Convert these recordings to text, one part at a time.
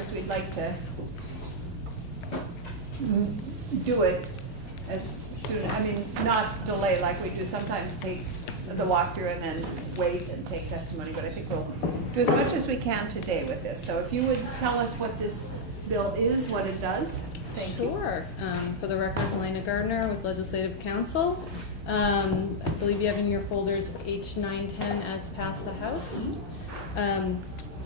because we'd like to do it as soon, I mean, not delay like we do sometimes, take the walkthrough and then wait and take testimony, but I think we'll do as much as we can today with this. So if you would tell us what this bill is, what it does. Thank you. Sure. For the record, Elena Gardner with Legislative Counsel. I believe you have in your folders H910 as passed the House.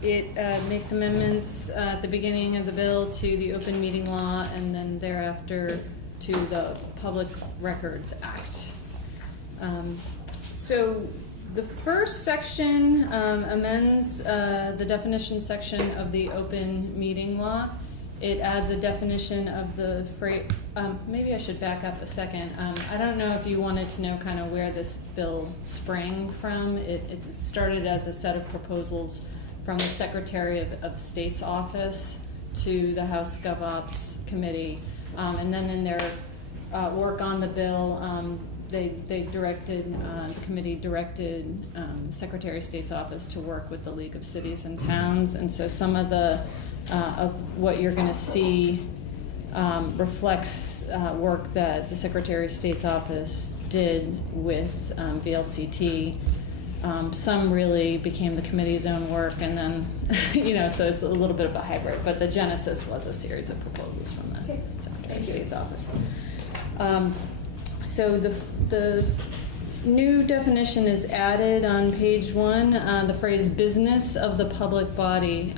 It makes amendments at the beginning of the bill to the open meeting law and then thereafter to the Public Records Act. So the first section amends the definition section of the open meeting law. It adds a definition of the phrase, maybe I should back up a second. I don't know if you wanted to know kind of where this bill sprang from. It started as a set of proposals from the Secretary of State's office to the House GovOps Committee. And then in their work on the bill, they directed, the committee directed Secretary of State's office to work with the League of Cities and Towns. And so some of the of what you're going to see reflects work that the Secretary of State's office did with VLCT. Some really became the committee's own work, and then, so it's a little bit of a hybrid, but the genesis was a series of proposals from the Secretary of State's office. So the new definition is added on page 1, the phrase business of the public body.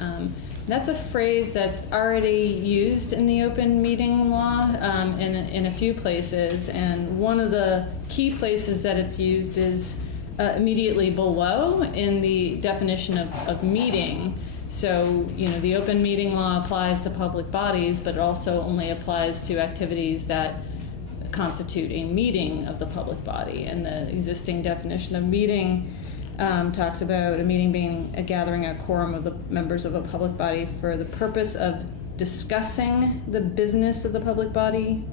That's a phrase that's already used in the open meeting law in a few places, and one of the key places that it's used is immediately below in the definition of meeting. So, the open meeting law applies to public bodies, but it also only applies to activities that constitute a meeting of the public body. And the existing definition of meeting talks about a meeting being a gathering, a quorum of the members of a public body for the purpose of discussing the business of the public body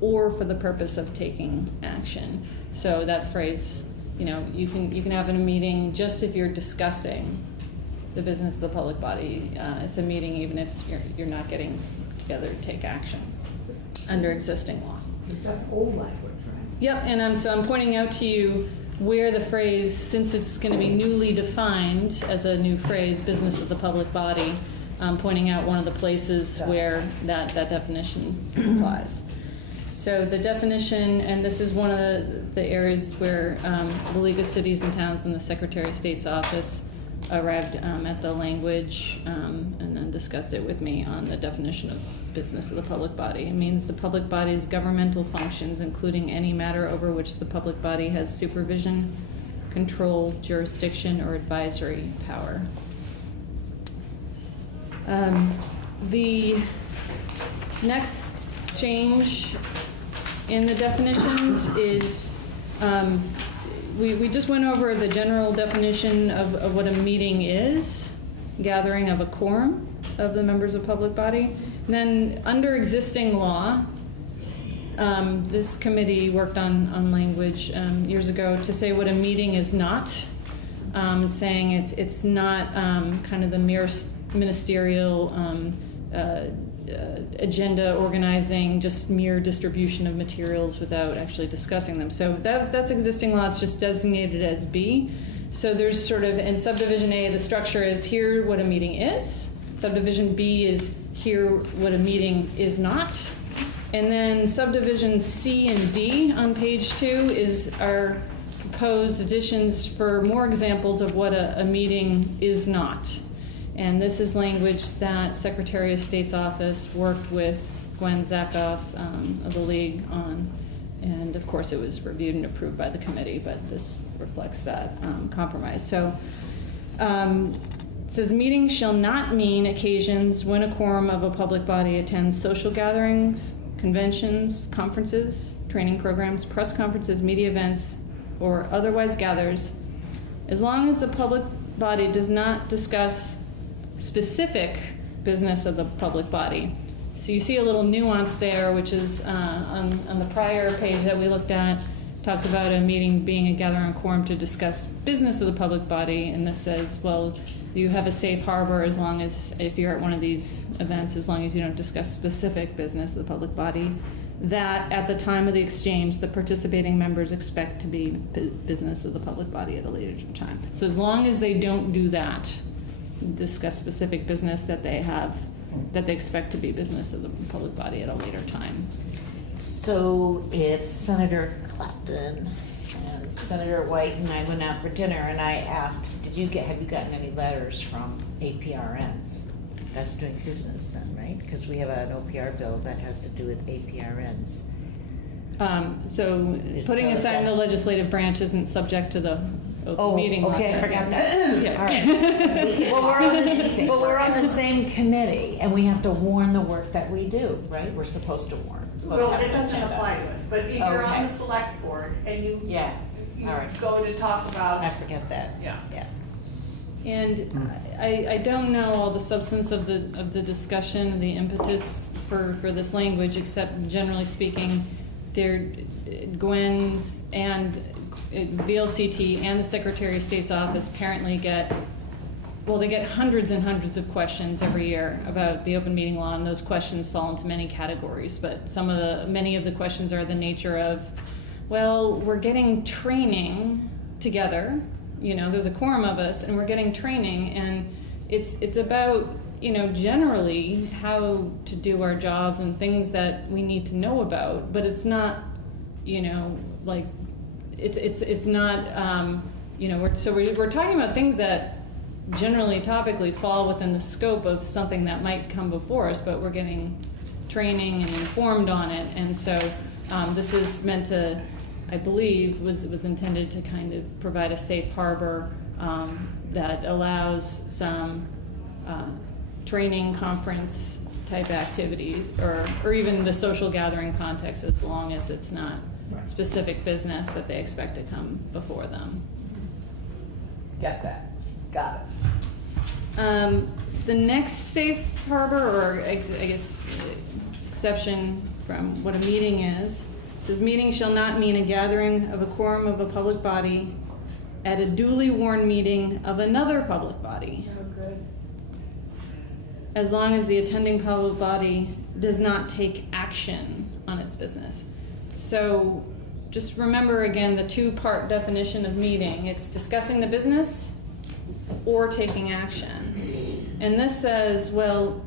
or for the purpose of taking action. So that phrase, you can have a meeting just if you're discussing the business of the public body. It's a meeting even if you're not getting together to take action under existing law. That's old language, right? Yep, and so I'm pointing out to you where the phrase, since it's going to be newly defined as a new phrase, business of the public body, I'm pointing out one of the places where that definition applies. So the definition, and this is one of the areas where the League of Cities and Towns and the Secretary of State's office arrived at the language and then discussed it with me on the definition of business of the public body. It means the public body's governmental functions, including any matter over which the public body has supervision, control, jurisdiction, or advisory power. The next change in the definitions is we just went over the general definition of what a meeting is, gathering of a quorum of the members of public body. And then under existing law, this committee worked on language years ago to say what a meeting is not. It's saying it's not kind of the mere ministerial agenda organizing, just mere distribution of materials without actually discussing them. So that's existing law. It's just designated as B. So there's sort of, in subdivision A, the structure is here what a meeting is. Subdivision B is here what a meeting is not. And then subdivision C and D on page 2 are proposed additions for more examples of what a meeting is not. And this is language that Secretary of State's office worked with Gwen Zakoff of the League on. And of course it was reviewed and approved by the committee, but this reflects that compromise. So it says meetings shall not mean occasions when a quorum of a public body attends social gatherings, conventions, conferences, training programs, press conferences, media events, or otherwise gathers, as long as the public body does not discuss specific business of the public body. So you see a little nuance there, which is on the prior page that we looked at. talks about a meeting being a gathering or quorum to discuss business of the public body, and this says, well, you have a safe harbor as long as, if you're at one of these events, as long as you don't discuss specific business of the public body, that at the time of the exchange, the participating members expect to be business of the public body at a later time. So as long as they don't do that, discuss specific business that they have, that they expect to be business of the public body at a later time. So if Senator Clapton and Senator White and I went out for dinner and I asked, have you gotten any letters from APRNs? That's doing business then, right? Because we have an OPR bill that has to do with APRNs. So putting So aside that- the legislative branch isn't subject to the open meeting law. okay, I forgot that. Yeah. All right. Well, we're on the same committee, and we have to warn the work that we do, right? We're supposed to warn. Supposed to Well, have it an doesn't agenda. apply to us, but if you're on Okay. the select board and you Yeah, all right. go to talk I about, forget that. yeah. Yeah. And I don't know all the substance of the discussion, the impetus for this language, except generally speaking, Gwen's and VLCT and the Secretary of State's office apparently they get hundreds and hundreds of questions every year about the open meeting law, and those questions fall into many categories. But many of the questions are the nature of, well, we're getting training together. There's a quorum of us, and we're getting training, and it's about, generally how to do our jobs and things that we need to know about. But it's not, like, it's not, we're talking about things that generally topically fall within the scope of something that might come before us, but we're getting training and informed on it, and so this is meant to, I believe, was intended to kind of provide a safe harbor that allows some training conference type activities, or even the social gathering context, as long as it's not Right. specific business that they expect to come before them. Get that. Got The next safe harbor, or I guess exception from what a meeting is, says meeting shall not mean a gathering of a quorum of a public body at a duly warned meeting of another public body, Oh, good. as long as the attending public body does not take action on its business. So just remember again the two-part definition of meeting. It's discussing the business or taking action. And this says, well,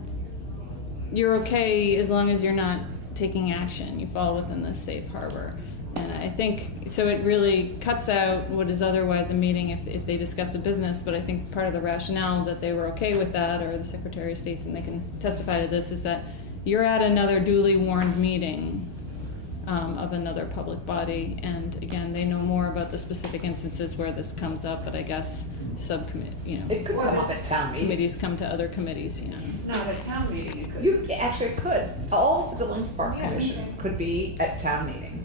you're okay as long as you're not taking action. You fall within this safe harbor. And I think, so it really cuts out what is otherwise a meeting if they discuss the business, but I think part of the rationale that they were okay with that, or the Secretary of State, and they can testify to this, is that you're at another duly warned meeting of another public body, and again, they know more about the specific instances where this comes up, but I guess subcommittee, it could come up at town meeting. committees come to other committees, Not a town meeting, you could. You actually could. All of the Village Park Commission could be at town meeting.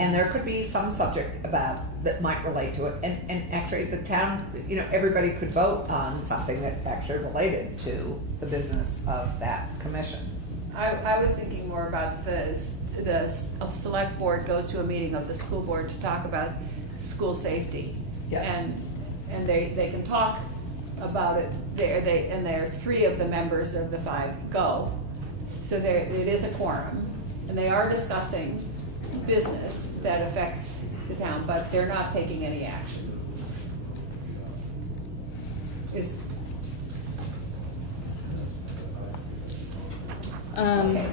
And there could be some subject that might relate to it. And actually the town, everybody could vote on something that actually related to the business of that commission. I was thinking more about the select board goes to a meeting of the school board to talk about school safety. Yeah. And they can talk about it there, and three of the members of the five go. So it is a quorum, and they are discussing business that affects the town, but they're not taking any action. Okay.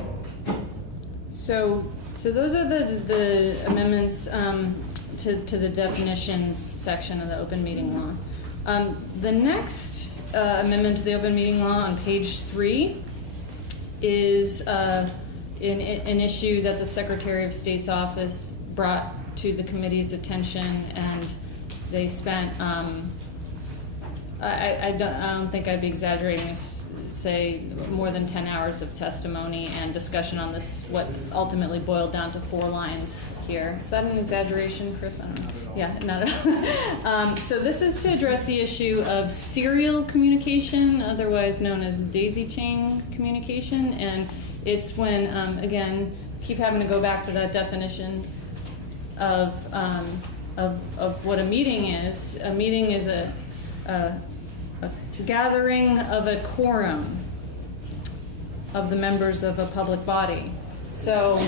So those are the amendments to the definitions section of the open meeting law. The next amendment to the open meeting law on page 3 is an issue that the Secretary of State's office brought to the committee's attention, and they spent, I don't think I'd be exaggerating to say more than 10 hours of testimony and discussion on this, what ultimately boiled down to 4 lines here. Is that an exaggeration, Chris? I don't know. Yeah, not at all. So this is to address the issue of serial communication, otherwise known as daisy chain communication, and it's when, again, keep having to go back to that definition. of what a meeting is. A meeting is a gathering of a quorum of the members of a public body. So,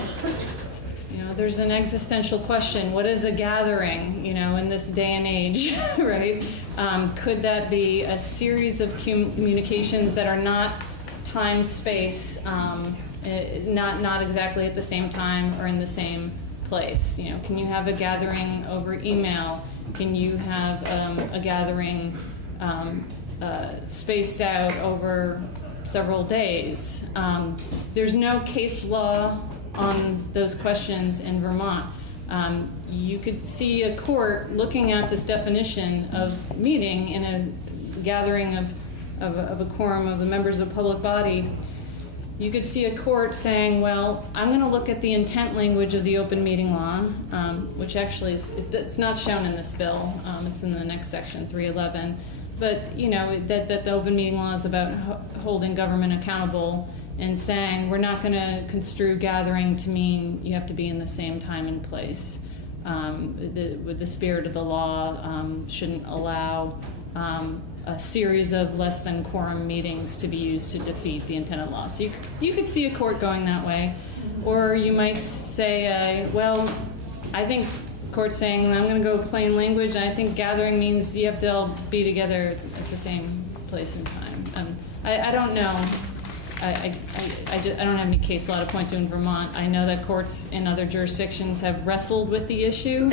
there's an existential question. What is a gathering, in this day and age, right? Could that be a series of communications that are not time, space, not exactly at the same time or in the same place? Can you have a gathering over email? Can you have a gathering spaced out over several days? There's no case law on those questions in Vermont. You could see a court looking at this definition of meeting in a gathering of a quorum of the members of a public body. You could see a court saying, well, I'm going to look at the intent language of the open meeting law, which actually it's not shown in this bill. It's in the next section, 311. But, that the open meeting law is about holding government accountable and saying we're not going to construe gathering to mean you have to be in the same time and place. With the spirit of the law, shouldn't allow a series of less than quorum meetings to be used to defeat the intent of law. So you could see a court going that way. Or you might say, well, I think court saying I'm going to go plain language. I think gathering means you have to all be together at the same place and time. I don't know. I don't have any case law to point to in Vermont. I know that courts in other jurisdictions have wrestled with the issue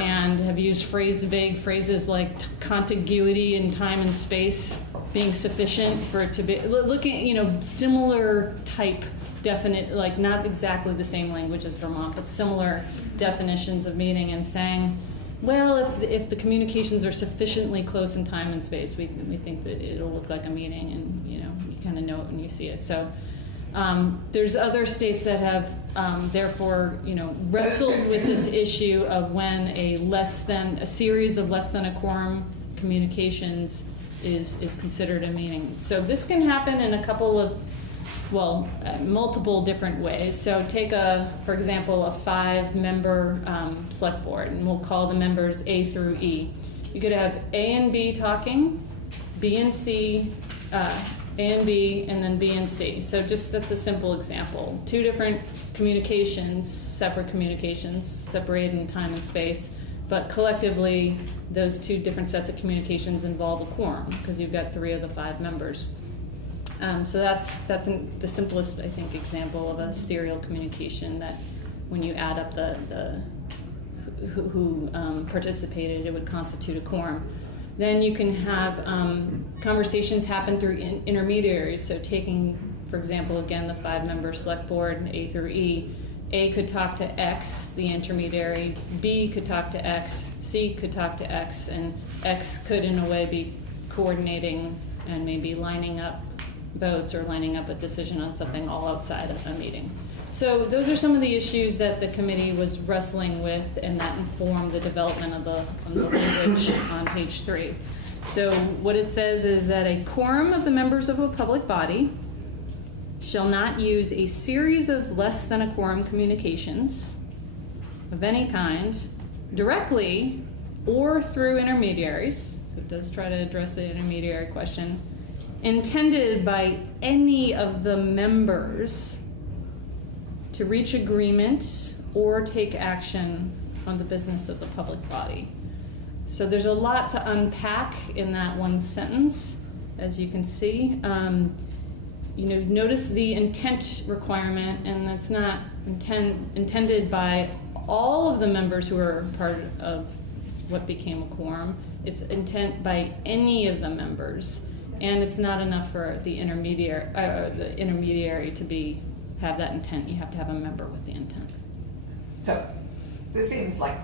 and have used vague phrases like contiguity in time and space being sufficient for it to be looking, similar type definite, like not exactly the same language as Vermont, but similar definitions of meeting, and saying, well, if the communications are sufficiently close in time and space, we think that it'll look like a meeting, and you kind of know it when you see it. So there's other states that have therefore wrestled with this issue of when a series of less than a quorum communications is considered a meeting. So this can happen in a couple of multiple different ways. So take for example, a 5-member select board, and we'll call the members A through E. You could have A and B talking, B and C, A and B, and then B and C. So that's a simple example. 2 different communications, separate communications, separated in time and space, but collectively, those 2 different sets of communications involve a quorum, because you've got 3 of the 5 members. So that's the simplest, I think, example of a serial communication that when you add up the who participated, it would constitute a quorum. Then you can have conversations happen through intermediaries. So taking, for example, again, the 5-member select board, A through E, A could talk to X, the intermediary, B could talk to X, C could talk to X, and X could in a way be coordinating and maybe lining up votes or lining up a decision on something all outside of a meeting. So those are some of the issues that the committee was wrestling with, and that informed the development of the language on page 3. So what it says is that a quorum of the members of a public body shall not use a series of less than a quorum communications of any kind directly or through intermediaries. So it does try to address the intermediary question, intended by any of the members to reach agreement or take action on the business of the public body. So there's a lot to unpack in that one sentence, as you can see. Notice the intent requirement, and that's not intended by all of the members who are part of what became a quorum. It's intent by any of the members. And it's not enough for the intermediary to have that intent. You have to have a member with the intent. So this seems like,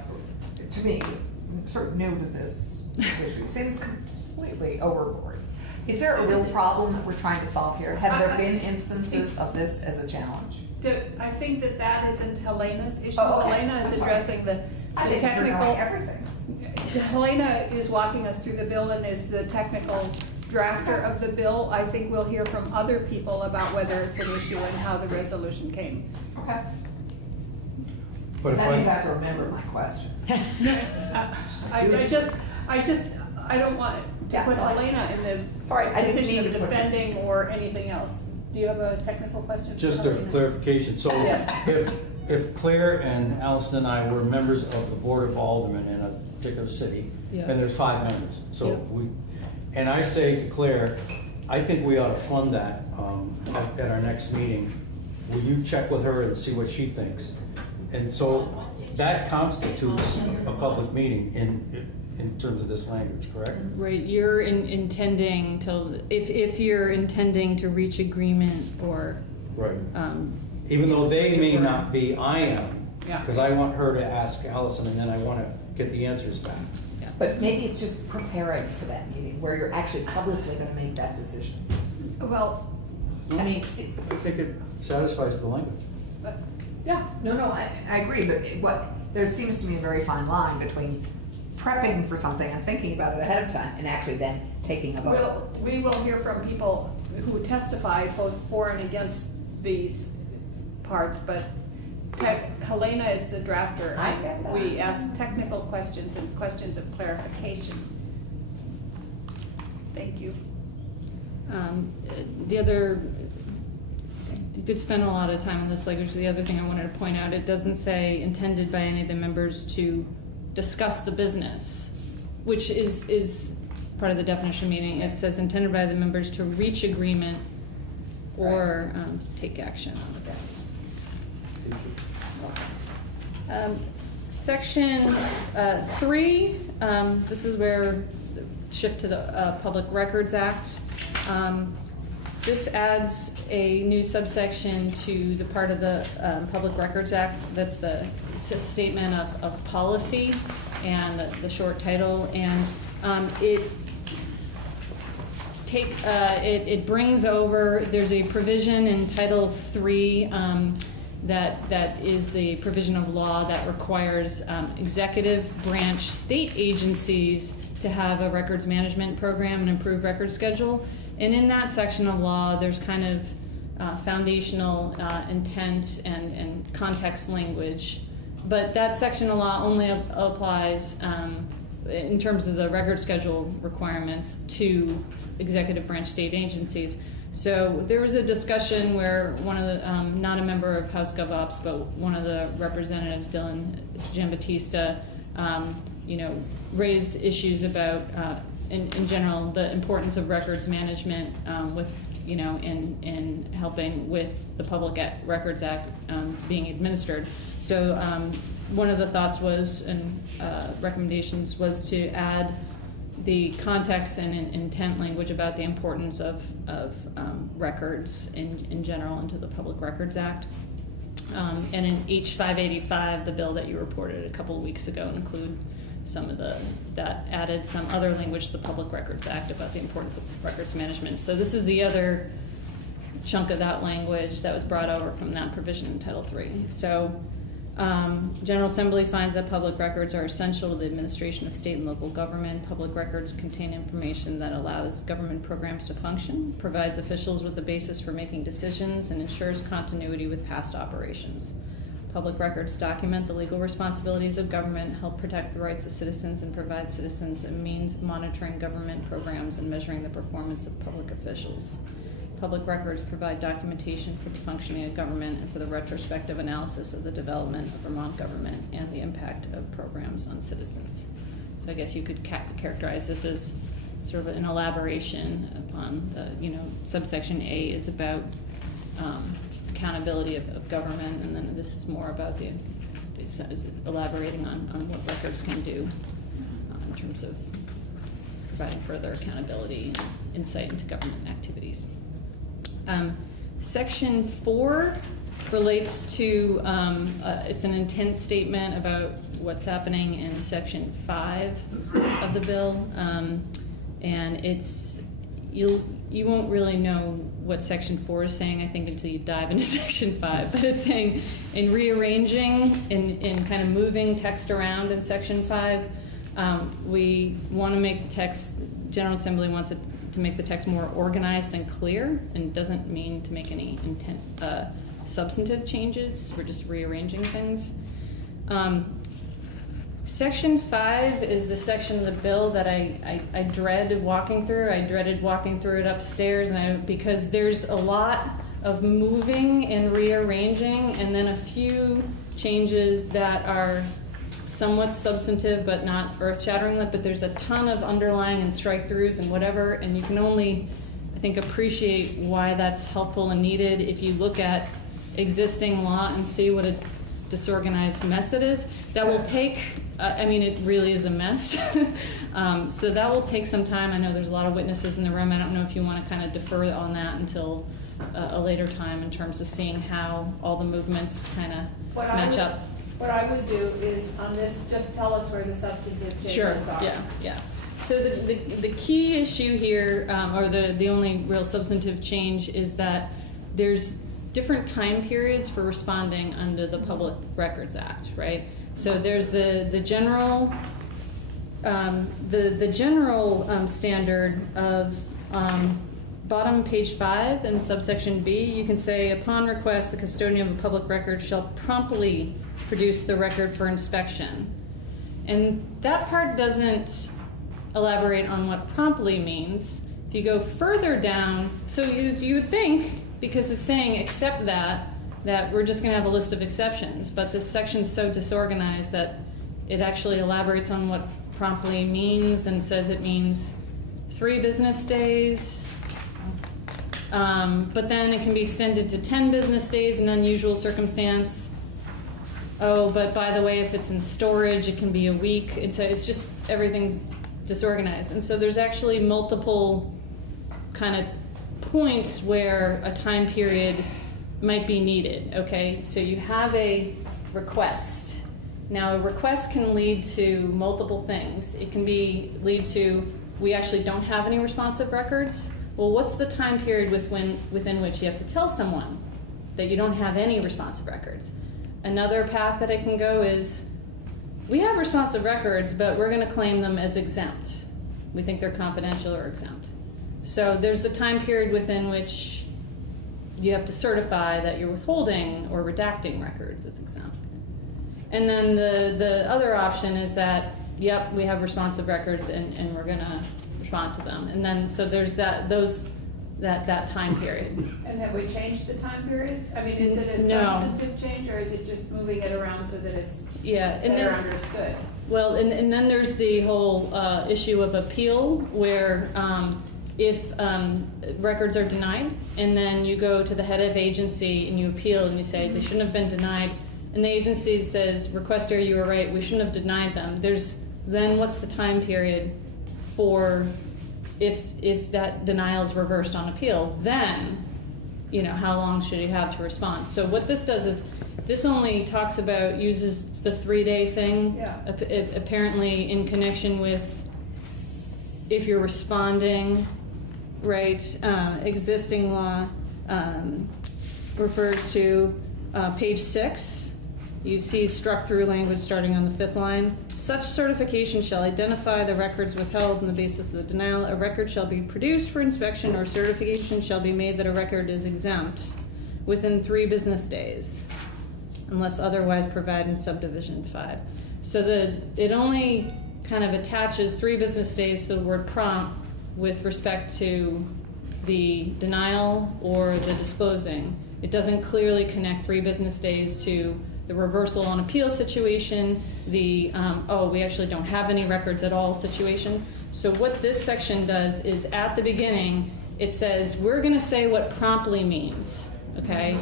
to me, I'm sort of new to this issue, seems completely overboard. Is there a real problem that we're trying to solve here? Have there been instances of this as a challenge? I think that isn't Helena's issue. Oh, okay. Helena is addressing the technical. Everything. Helena is walking us through the bill and is the technical drafter of the bill. I think we'll hear from other people about whether it's an issue and how the resolution came. Okay. But if That means I I, have to remember my question. I don't want to Yeah, put no, I- Helena in the Sorry, I didn't position mean of to put you. defending or anything else. Do you have a technical question? for just a Helena? clarification, so Yes. if Claire and Allison and I were members of the Board of Aldermen in a particular city, Yeah. and there's 5 members, so Yeah. and I say to Claire, I think we ought to fund that at our next meeting. Will you check with her and see what she thinks? And so that constitutes a public meeting in terms of this language, correct? Right, you're intending to, if you're intending to reach agreement or, Right. um, Even though they may not be, I am. Yeah. Because I want her to ask Allison and then I want to get the answers back. But maybe it's just preparing for that meeting where you're actually publicly gonna make that decision. Well, I mean, I think it satisfies the language. yeah, no, I agree, but there seems to be a very fine line between prepping for something and thinking about it ahead of time and actually then taking a vote. we will hear from people who testify both for and against these parts, but Helena is the drafter. I get that. We ask technical questions and questions of clarification. Thank you. The other, you could spend a lot of time on this language. The other thing I wanted to point out, it doesn't say intended by any of the members to discuss the business, which is part of the definition meaning. It says intended by the members to reach agreement or take action on the business. Section 3, this is where shift to the Public Records Act. This adds a new subsection to the part of the Public Records Act that's the statement of policy and the short title, and it brings over, there's a provision in Title 3 that is the provision of law that requires executive branch state agencies to have a records management program and improved record schedule. And in that section of law, there's kind of foundational intent and context language. But that section of law only applies in terms of the record schedule requirements to executive branch state agencies. So there was a discussion where one of the, not a member of House GovOps, but one of the representatives, Dylan Giambattista, raised issues about, in general, the importance of records management with, in helping with the Public Records Act being administered. So one of the thoughts was, and recommendations was to add the context and intent language about the importance of records in general into the Public Records Act. And in H585, the bill that you reported a couple of weeks ago, include some of that added some other language to the Public Records Act about the importance of records management. So this is the other chunk of that language that was brought over from that provision in Title III. So General Assembly finds that public records are essential to the administration of state and local government. Public records contain information that allows government programs to function, provides officials with the basis for making decisions, and ensures continuity with past operations. Public records document the legal responsibilities of government, help protect the rights of citizens, and provide citizens a means of monitoring government programs and measuring the performance of public officials. Public records provide documentation for the functioning of government and for the retrospective analysis of the development of Vermont government and the impact of programs on citizens. So I guess you could characterize this as sort of an elaboration upon the, subsection A is about accountability of government, and then this is more about is elaborating on what records can do in terms of providing further accountability and insight into government activities. Section 4 relates to, it's an intent statement about what's happening in Section 5 of the bill. And you won't really know what Section 4 is saying, I think, until you dive into Section 5. But it's saying, in rearranging, in kind of moving text around in Section 5, we want to make the text, General Assembly wants it to make the text more organized and clear, and doesn't mean to make any substantive changes. We're just rearranging things. Section 5 is the section of the bill that I dread walking through. I dreaded walking through it upstairs, because there's a lot of moving and rearranging, and then a few changes that are somewhat substantive but not earth-shattering. But there's a ton of underlying and strike-throughs and whatever, and you can only, I think, appreciate why that's helpful and needed if you look at existing law and see what a disorganized mess it is. That will take, it really is a mess. So that will take some time. I know there's a lot of witnesses in the room. I don't know if you want to kind of defer on that until a later time in terms of seeing how all the movements kind of match up. What I would do is on this, just tell us where the substantive changes are. Yeah. So the key issue here, or the only real substantive change, is that there's different time periods for responding under the Public Records Act, right? So there's the general standard of bottom page 5 in subsection B. You can say, upon request, the custodian of a public record shall promptly produce the record for inspection. And that part doesn't elaborate on what promptly means. If you go further down, so you would think, because it's saying except that we're just going to have a list of exceptions, but this section's so disorganized that it actually elaborates on what promptly means and says it means 3 business days, but then it can be extended to 10 business days in unusual circumstance. Oh, but by the way, if it's in storage, it can be a week. And so it's just, everything's disorganized. And so there's actually multiple kind of points where a time period might be needed, okay? So you have a request. Now, a request can lead to multiple things. It can lead to, we actually don't have any responsive records. Well, what's the time period within which you have to tell someone that you don't have any responsive records? Another path that it can go is, we have responsive records, but we're going to claim them as exempt. We think they're confidential or exempt. So there's the time period within which you have to certify that you're withholding or redacting records as exempt. And then the other option is that, yep, we have responsive records and we're going to respond to them. And then, so there's that time period. And have we changed the time period? I mean, is it a No. substantive change, or is it just moving it around so that it's And better then, understood? well, and then there's the whole issue of appeal, where if records are denied, and then you go to the head of agency and you appeal and you say they shouldn't have been denied, and the agency says, requester, you were right, we shouldn't have denied them. Then what's the time period for if that denial is reversed on appeal? Then, how long should you have to respond? So what this does is, this only uses the 3-day thing, apparently in connection with if you're responding, right? Existing law refers to page 6. You see struck through language starting on the 5th line. Such certification shall identify the records withheld on the basis of the denial. A record shall be produced for inspection, or certification shall be made that a record is exempt within 3 business days, unless otherwise provided in subdivision 5. So it only kind of attaches 3 business days to the word prompt with respect to the denial or the disclosing. It doesn't clearly connect 3 business days to the reversal on appeal situation, we actually don't have any records at all situation. So what this section does is, at the beginning, it says, we're going to say what promptly means, okay?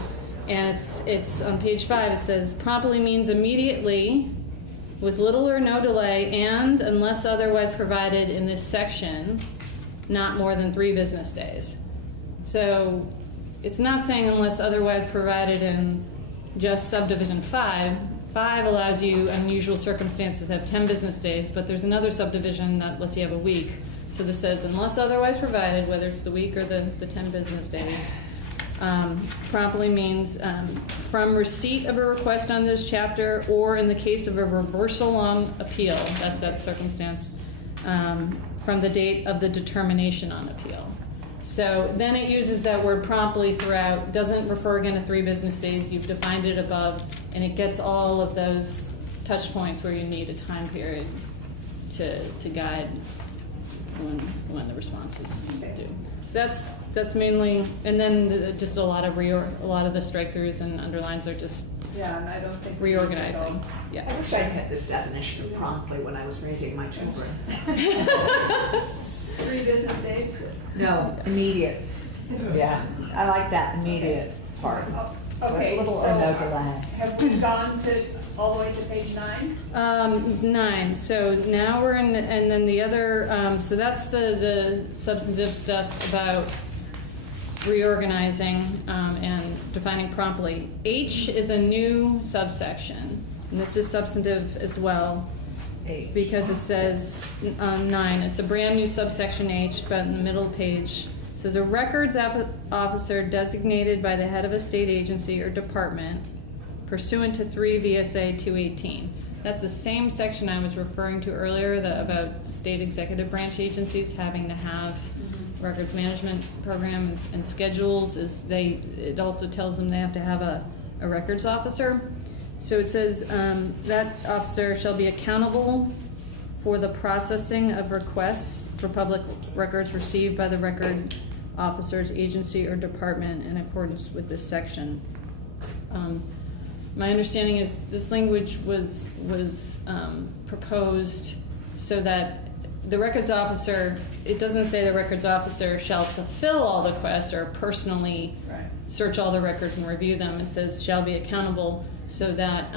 And it's on page 5, it says, promptly means immediately, with little or no delay, and unless otherwise provided in this section, not more than 3 business days. So it's not saying unless otherwise provided in just subdivision 5. 5 allows you unusual circumstances to have 10 business days, but there's another subdivision that lets you have a week. So this says, unless otherwise provided, whether it's the week or the 10 business days. Promptly means from receipt of a request on this chapter, or in the case of a reversal on appeal, that's that circumstance, from the date of the determination on appeal. So then it uses that word promptly throughout, doesn't refer again to 3 business days, you've defined it above, and it gets all of those touch points where you need a time period to guide when the responses do. So that's mainly, and then just a lot of the strike throughs and underlines are just Yeah, and I don't think. reorganizing. I Yeah. wish I had this definition of promptly when I was raising my children. 3 business days. No, immediate. Yeah, I like that immediate part. Okay, Little so or no delay. have we gone to, all the way to page 9? 9. So now we're in, and then the other, so that's the substantive stuff about reorganizing and defining promptly. H is a new subsection, and this is substantive as well. H. Because it says on 9, it's a brand new subsection H, but in the middle page, it says a records officer designated by the head of a state agency or department pursuant to 3 VSA 218. That's the same section I was referring to earlier about state executive branch agencies having to have records management program and schedules. It also tells them they have to have a records officer. So it says that officer shall be accountable for the processing of requests for public records received by the record officer's agency or department in accordance with this section. My understanding is this language was proposed so that the records officer, it doesn't say the records officer shall fulfill all the requests or personally Right. search all the records and review them. It says shall be accountable, so that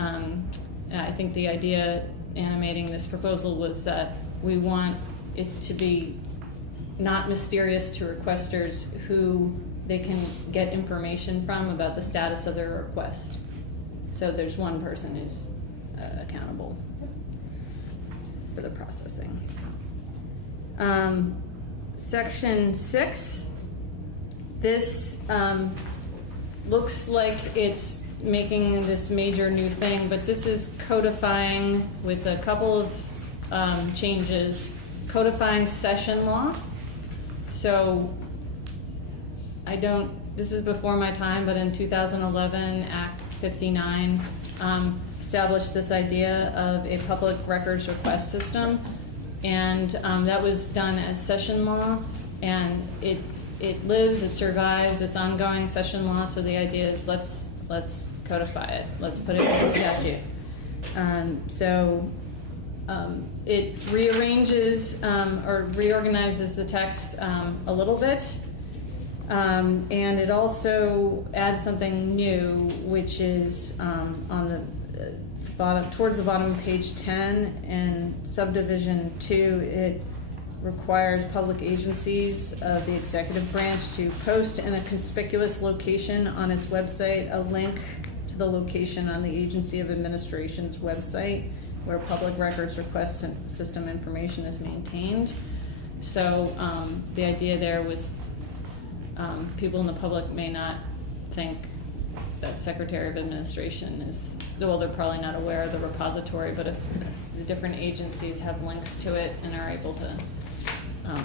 I think the idea animating this proposal was that we want it to be not mysterious to requesters who they can get information from about the status of their request. So there's one person who's accountable for the processing. Section 6, this looks like it's making this major new thing, but this is codifying with a couple of changes, codifying session law. So this is before my time, but in 2011, Act 59 established this idea of a public records request system, and that was done as session law, and it lives, it survives, it's ongoing session law. So the idea is let's codify it, let's put it into statute. It rearranges or reorganizes the text a little bit. And it also adds something new, which is on the bottom, towards the bottom of page 10, and subdivision 2. It requires public agencies of the executive branch to post in a conspicuous location on its website a link to the location on the Agency of Administration's website where public records request system information is maintained. So the idea there was people in the public may not think that Secretary of Administration is, well, they're probably not aware of the repository, but if the different agencies have links to it and are able to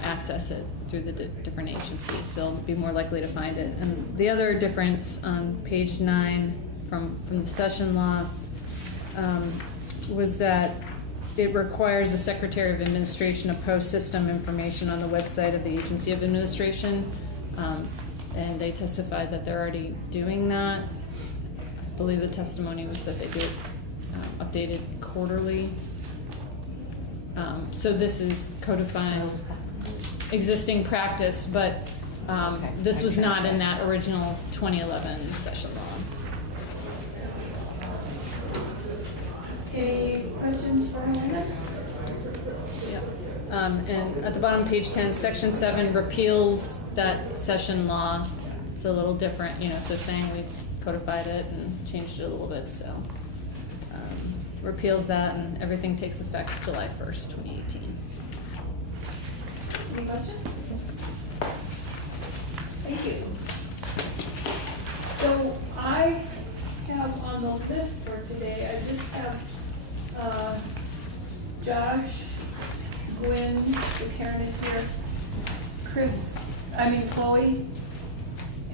access it through the different agencies, they'll be more likely to find it. And the other difference on page 9 from the session law was that it requires the Secretary of Administration to post system information on the website of the Agency of Administration. And they testified that they're already doing that. I believe the testimony was that they do it updated quarterly. So this is codifying existing practice, but this was not in that original 2011 session law. Any questions for Helena? And at the bottom of page 10, section 7 repeals that session law. It's a little different, so saying we codified it and changed it a little bit, so repeals that, and everything takes effect July 1st, 2018. Any questions? Thank you. So I have on the list for today, I just have Josh, Gwen, if Karen is here, Chloe,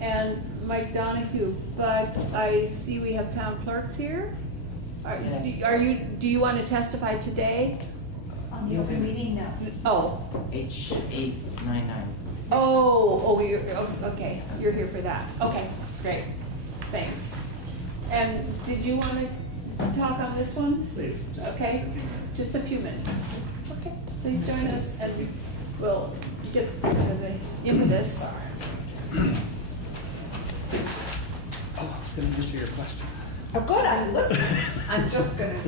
and Mike Donahue, but I see we have town clerks here. Do you want to testify today? On the open meeting, no. Oh, H899. okay, you're here for that. Okay, great, thanks. And did you want to talk on this one? Please. Okay, just a few minutes. Okay, please join us and we'll get into this. Oh, I was gonna answer your question. Oh, good, I'm listening. I'm just gonna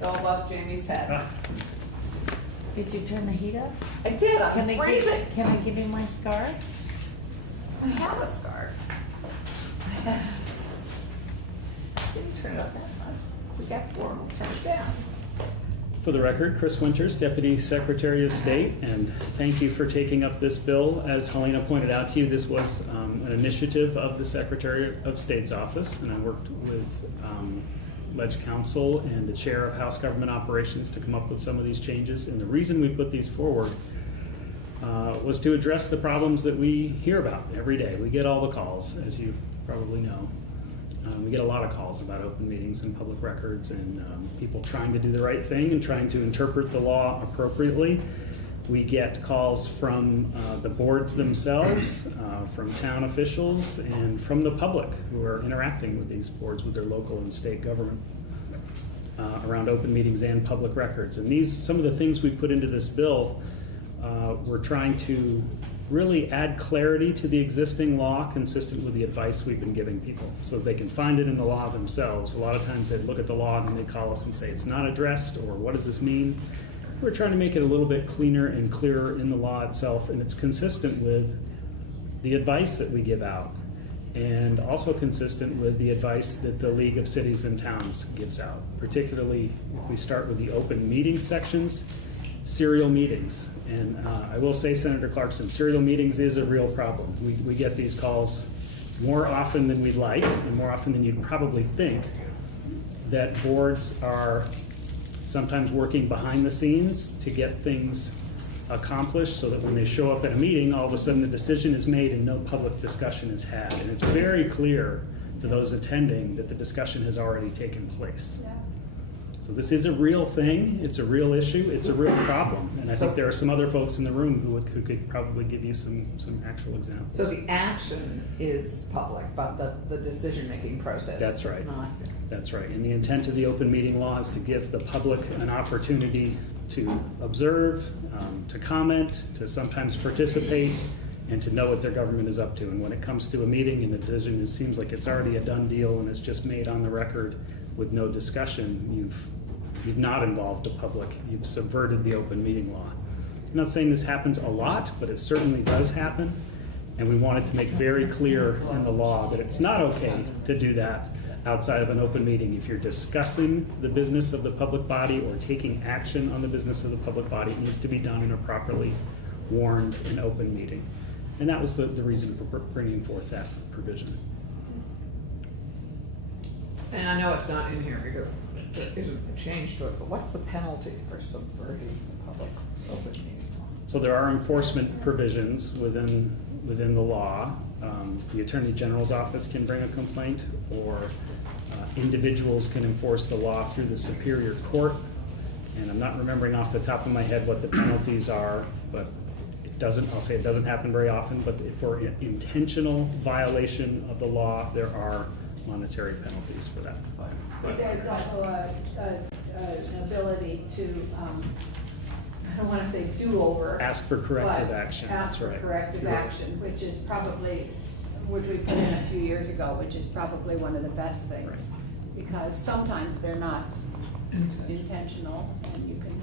go above Jamie's head. Did you turn the heat up? I did, I'm freezing. Can I give you my scarf? I have a scarf. Didn't turn it up that much. We got warm, we'll turn it down. For the record, Chris Winters, Deputy Secretary of State, and thank you for taking up this bill. As Helena pointed out to you, this was an initiative of the Secretary of State's office, and I worked with Ledge Council and the Chair of House Government Operations to come up with some of these changes. And the reason we put these forward was to address the problems that we hear about every day. We get all the calls, as you probably know. We get a lot of calls about open meetings and public records and people trying to do the right thing and trying to interpret the law appropriately. We get calls from the boards themselves, from town officials, and from the public who are interacting with these boards, with their local and state government around open meetings and public records. And some of the things we put into this bill, we're trying to really add clarity to the existing law consistent with the advice we've been giving people so that they can find it in the law themselves. A lot of times they look at the law and they call us and say it's not addressed, or what does this mean? We're trying to make it a little bit cleaner and clearer in the law itself, and it's consistent with the advice that we give out and also consistent with the advice that the League of Cities and Towns gives out. Particularly if we start with the open meeting sections, serial meetings. And I will say, Senator Clarkson, serial meetings is a real problem. We get these calls more often than we'd like, and more often than you'd probably think, that boards are sometimes working behind the scenes to get things accomplished so that when they show up at a meeting, all of a sudden the decision is made and no public discussion is had. And it's very clear to those attending that the discussion has already taken place. Yeah. So this is a real thing, it's a real issue, it's a real problem. And I think there are some other folks in the room who could probably give you some actual examples. So the action is public, but the decision-making process That's right. is not. That's right. And the intent of the open meeting law is to give the public an opportunity to observe, to comment, to sometimes participate, and to know what their government is up to. And when it comes to a meeting and the decision, it seems like it's already a done deal and it's just made on the record with no discussion, you've not involved the public. You've subverted the open meeting law. I'm not saying this happens a lot, but it certainly does happen. And we wanted to make very clear in the law that it's not okay to do that outside of an open meeting. If you're discussing the business of the public body or taking action on the business of the public body, it needs to be done in a properly warned and open meeting. And that was the reason for bringing forth that provision. And I know it's not in here because there isn't a change to it, but what's the penalty for subverting the public open meeting law? So there are enforcement provisions within the law. The Attorney General's office can bring a complaint, or individuals can enforce the law through the Superior Court. And I'm not remembering off the top of my head what the penalties are, but I'll say it doesn't happen very often, but for intentional violation of the law, there are monetary penalties for that. But there's also an ability to, I don't want to say do-over. Ask for corrective but action. Ask That's for right. corrective You're right. action, which is probably, which we put in a few years ago, which is probably one of the best things. Because sometimes they're not intentional and you can.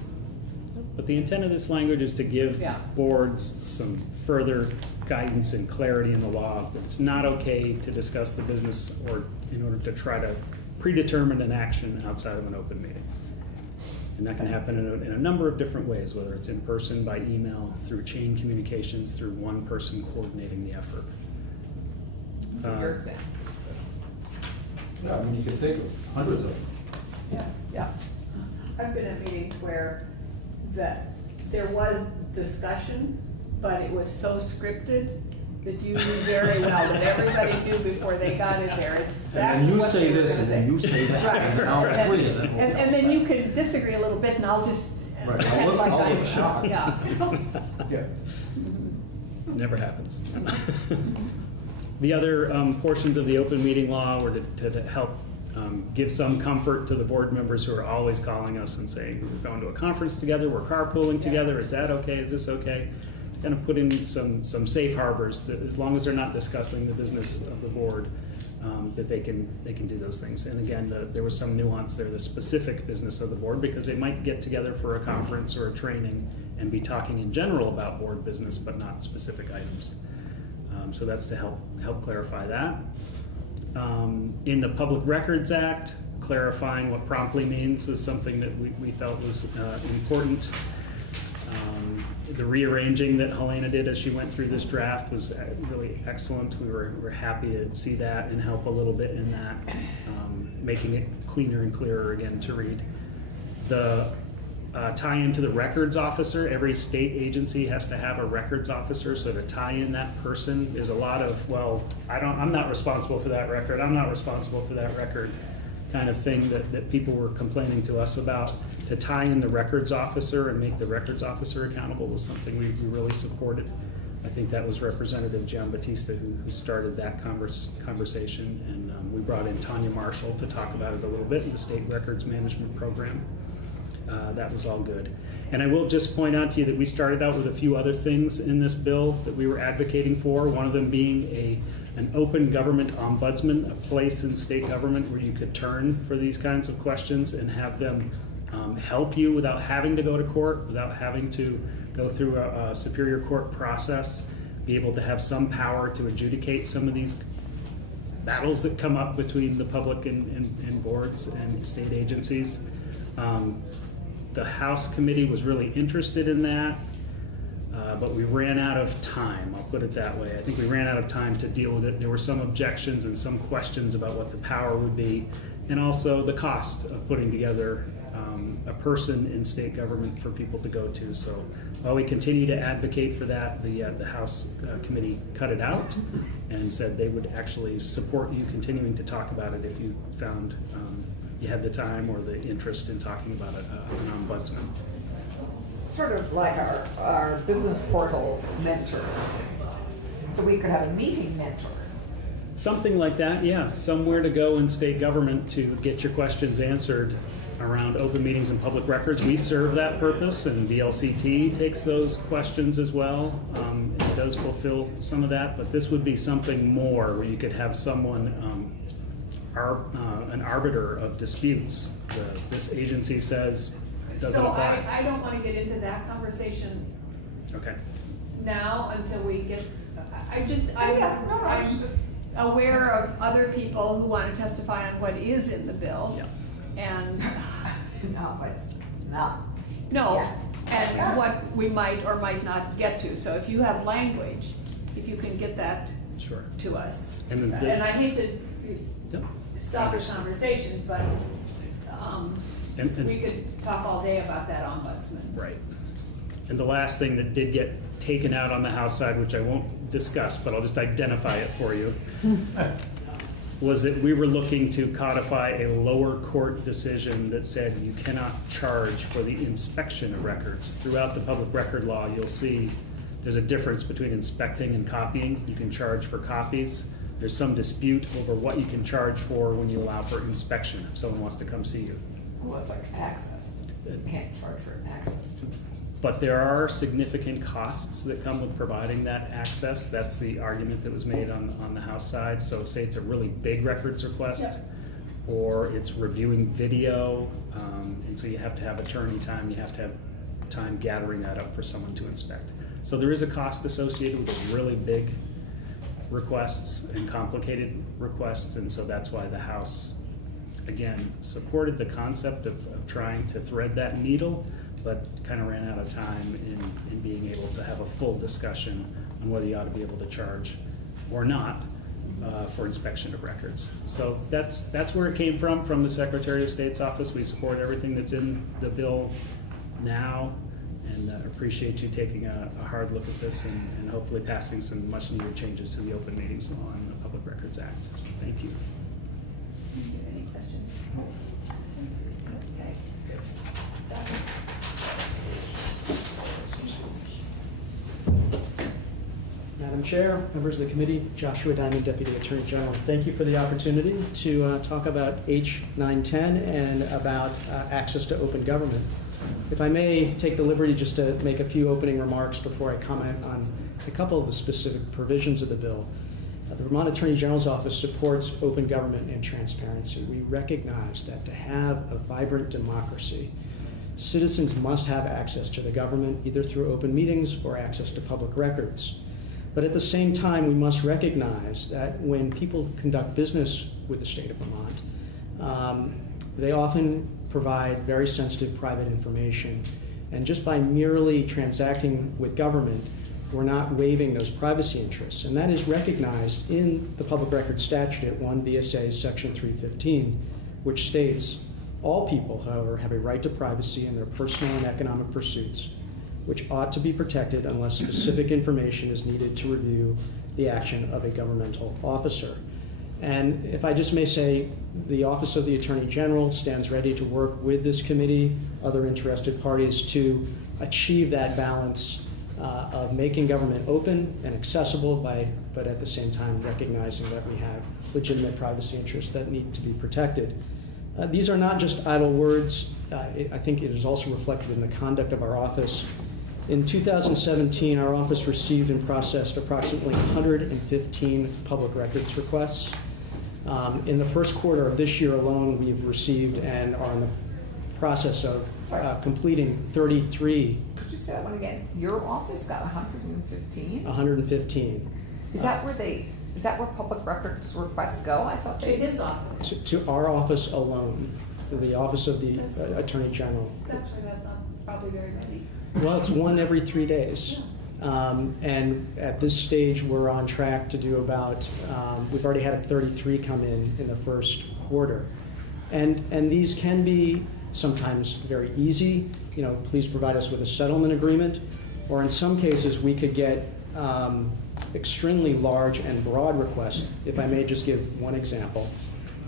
But the intent of this language is to give Yeah. boards some further guidance and clarity in the law that it's not okay to discuss the business or in order to try to predetermine an action outside of an open meeting. And that can happen in a number of different ways, whether it's in person, by email, through chain communications, through one person coordinating the effort. So your example. Yeah, I mean, you can think of hundreds of them. Yeah. I've been at meetings where there was discussion, but it was so scripted that you knew very well, that everybody knew before they got in there And exactly then you what say they were this, gonna and then say. you say that, Right. and I'll agree, and then we'll. And then you can disagree a little bit, and I'll just Right, pretend I'll look- like I'll I look shocked. Yeah. Yeah. Never happens. The other portions of the open meeting law were to help give some comfort to the board members who are always calling us and saying, we're going to a conference together, we're carpooling together, is that okay, is this okay? Kind of put in some safe harbors, that as long as they're not discussing the business of the board, that they can do those things. And again, there was some nuance there, the specific business of the board, because they might get together for a conference or a training and be talking in general about board business, but not specific items. So that's to help clarify that. In the Public Records Act, clarifying what promptly means was something that we felt was important. The rearranging that Helena did as she went through this draft was really excellent. We were happy to see that and help a little bit in that, making it cleaner and clearer again to read. The tie into the records officer, every state agency has to have a records officer, so to tie in that person, there's a lot of, well, I'm not responsible for that record, I'm not responsible for that record kind of thing that people were complaining to us about. To tie in the records officer and make the records officer accountable was something we really supported. I think that was Representative Giambattista who started that conversation, and we brought in Tanya Marshall to talk about it a little bit in the State Records Management Program. That was all good. And I will just point out to you that we started out with a few other things in this bill that we were advocating for, one of them being an open government ombudsman, a place in state government where you could turn for these kinds of questions and have them help you without having to go to court, without having to go through a superior court process, be able to have some power to adjudicate some of these battles that come up between the public and boards and state agencies. The House committee was really interested in that, but we ran out of time, I'll put it that way. I think we ran out of time to deal with it. There were some objections and some questions about what the power would be, and also the cost of putting together a person in state government for people to go to. So while we continue to advocate for that, the House committee cut it out and said they would actually support you continuing to talk about it if you found you had the time or the interest in talking about an ombudsman. Sort of like our business portal mentor. So we could have a meeting mentor. Something like that, yes. Somewhere to go in state government to get your questions answered around open meetings and public records. We serve that purpose, and VLCT takes those questions as well. It does fulfill some of that, but this would be something more where you could have someone, an arbiter of disputes. This agency says it doesn't apply. So I don't want to get into that conversation Okay. now until we get, I'm it's just- aware of other people who want to testify on what is in the bill. Yeah. And, No, it's not. no, Yeah. and what we might or might not get to. So if you have language, if you can get that Sure. to us. And And I hate to Yep. stop the conversation, but And- we could talk all day about that ombudsman. Right. And the last thing that did get taken out on the House side, which I won't discuss, but I'll just identify it for you, was that we were looking to codify a lower court decision that said you cannot charge for the inspection of records. Throughout the public record law, you'll see there's a difference between inspecting and copying. You can charge for copies. There's some dispute over what you can charge for when you allow for inspection, if someone wants to come see you. Well, it's like access. You can't charge for access to. But there are significant costs that come with providing that access. That's the argument that was made on the House side. So say it's a really big records request, or it's reviewing video, and so you have to have attorney time, you have to have time gathering that up for someone to inspect. So there is a cost associated with really big requests and complicated requests, and so that's why the House, again, supported the concept of trying to thread that needle, but kind of ran out of time in being able to have a full discussion on whether you ought to be able to charge or not for inspection of records. So that's where it came from the Secretary of State's office. We support everything that's in the bill now and appreciate you taking a hard look at this and hopefully passing some much needed changes to the Open Meetings Law and the Public Records Act. So thank you. Any questions? Okay. Madam Chair, members of the committee, Joshua Diamond, Deputy Attorney General. Thank you for the opportunity to talk about H910 and about access to open government. If I may take the liberty just to make a few opening remarks before I comment on a couple of the specific provisions of the bill. The Vermont Attorney General's Office supports open government and transparency. We recognize that to have a vibrant democracy, citizens must have access to the government either through open meetings or access to public records. But at the same time, we must recognize that when people conduct business with the state of Vermont, they often provide very sensitive private information. And just by merely transacting with government, we're not waiving those privacy interests. And that is recognized in the Public Records Statute at 1 VSA Section 315, which states, all people, however, have a right to privacy in their personal and economic pursuits, which ought to be protected unless specific information is needed to review the action of a governmental officer. And if I just may say, the Office of the Attorney General stands ready to work with this committee, other interested parties, to achieve that balance of making government open and accessible, but at the same time recognizing that we have legitimate privacy interests that need to be protected. These are not just idle words. I think it is also reflected in the conduct of our office. In 2017, our office received and processed approximately 115 public records requests. In the first quarter of this year alone, we've received and are in the process of completing 33. Could you say that one again? Your office got 115? 115. Is that where public records requests go? I thought To they. his office. To our office alone, the Office of the Attorney General. Actually, that's not probably very many. Well, it's one every 3 days. And at this stage, we're on track to do about, we've already had 33 come in the first quarter. And these can be sometimes very easy. You know, please provide us with a settlement agreement. Or in some cases, we could get extremely large and broad requests. If I may just give one example.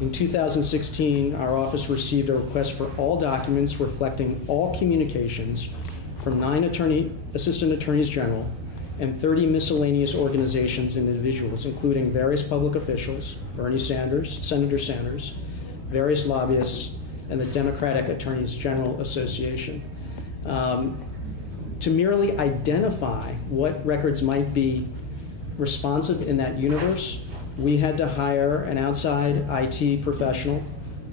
In 2016, our office received a request for all documents reflecting all communications from 9 assistant attorneys general and 30 miscellaneous organizations and individuals, including various public officials, Senator Sanders, various lobbyists, and the Democratic Attorneys General Association. To merely identify what records might be responsive in that universe, we had to hire an outside IT professional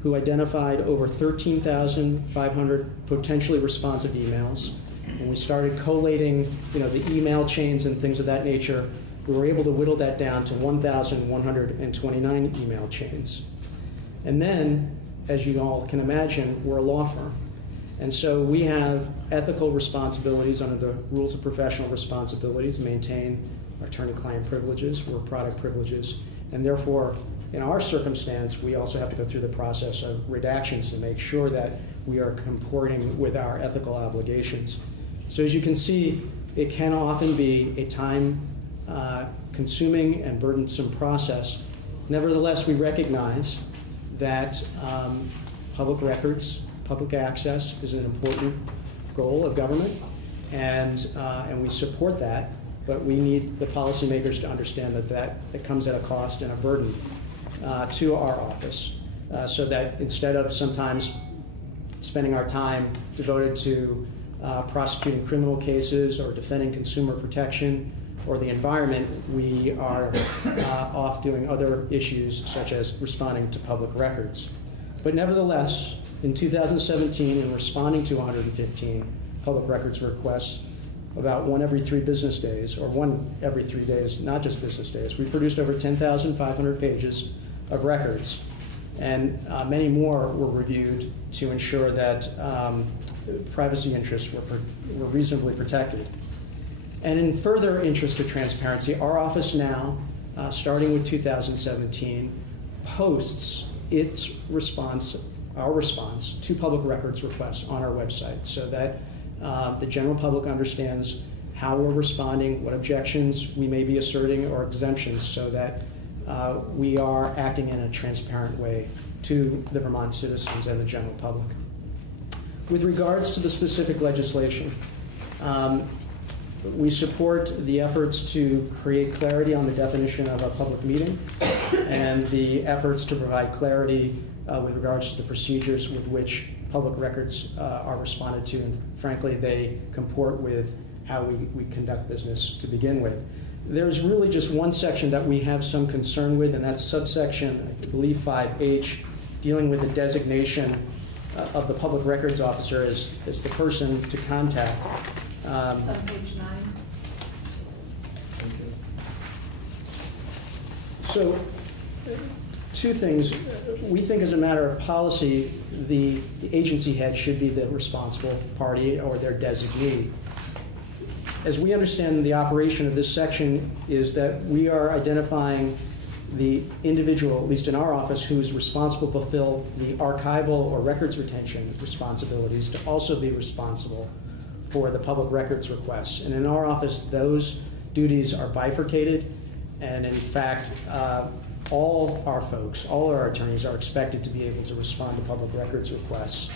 who identified over 13,500 potentially responsive emails. When we started collating, the email chains and things of that nature, we were able to whittle that down to 1,129 email chains. And then, as you all can imagine, we're a law firm. And so we have ethical responsibilities under the rules of professional responsibilities, maintain our attorney-client privileges, work product privileges, and therefore, in our circumstance, we also have to go through the process of redactions to make sure that we are comporting with our ethical obligations. So as you can see, it can often be a time-consuming and burdensome process. Nevertheless, we recognize that public records, public access is an important goal of government, and we support that, but we need the policymakers to understand that it comes at a cost and a burden to our office, so that instead of sometimes spending our time devoted to prosecuting criminal cases or defending consumer protection or the environment, we are off doing other issues such as responding to public records. But nevertheless, in 2017, in responding to 115 public records requests, about one every 3 business days, or 1 every 3 days, not just business days, we produced over 10,500 pages of records, and many more were reviewed to ensure that privacy interests were reasonably protected. And in further interest of transparency, our office now, starting with 2017, posts our response to public records requests on our website, so that the general public understands how we're responding, what objections we may be asserting or exemptions, so that we are acting in a transparent way to the Vermont citizens and the general public. With regards to the specific legislation, we support the efforts to create clarity on the definition of a public meeting and the efforts to provide clarity with regards to the procedures with which public records are responded to. And frankly, they comport with how we conduct business to begin with. There's really just one section that we have some concern with, and that's subsection, I believe, 5H, dealing with the designation of the public records officer as the person to contact. It's on page 9. So, two things. We think as a matter of policy, the agency head should be the responsible party or their designee. As we understand the operation of this section is that we are identifying the individual, at least in our office, who is responsible to fulfill the archival or records retention responsibilities to also be responsible for the public records requests. And in our office, those duties are bifurcated, and in fact, all our folks, all our attorneys are expected to be able to respond to public records requests.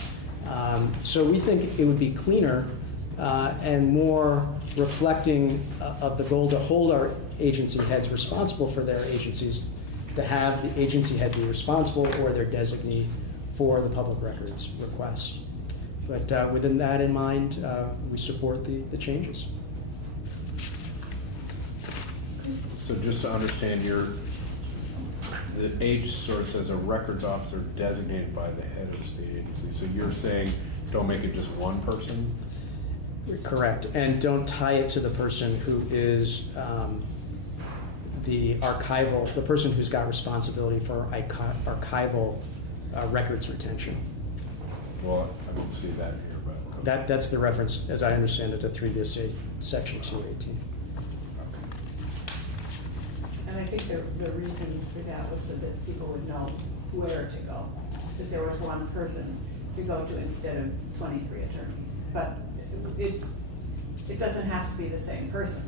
So we think it would be cleaner and more reflecting of the goal to hold our agency heads responsible for their agencies, to have the agency head be responsible or their designee for the public records requests. But within that in mind, we support the changes. So just to understand, the H sort of says a records officer designated by the head of the state agency. So you're saying don't make it just one person? Correct, and don't tie it to the person who is the person who's got responsibility for archival records retention. Well, I don't see that here, but. That's the reference, as I understand it, to 3VSA section 218. And I think the reason for that was so that people would know where to go, that there was one person to go to instead of 23 attorneys. But it doesn't have to be the same person.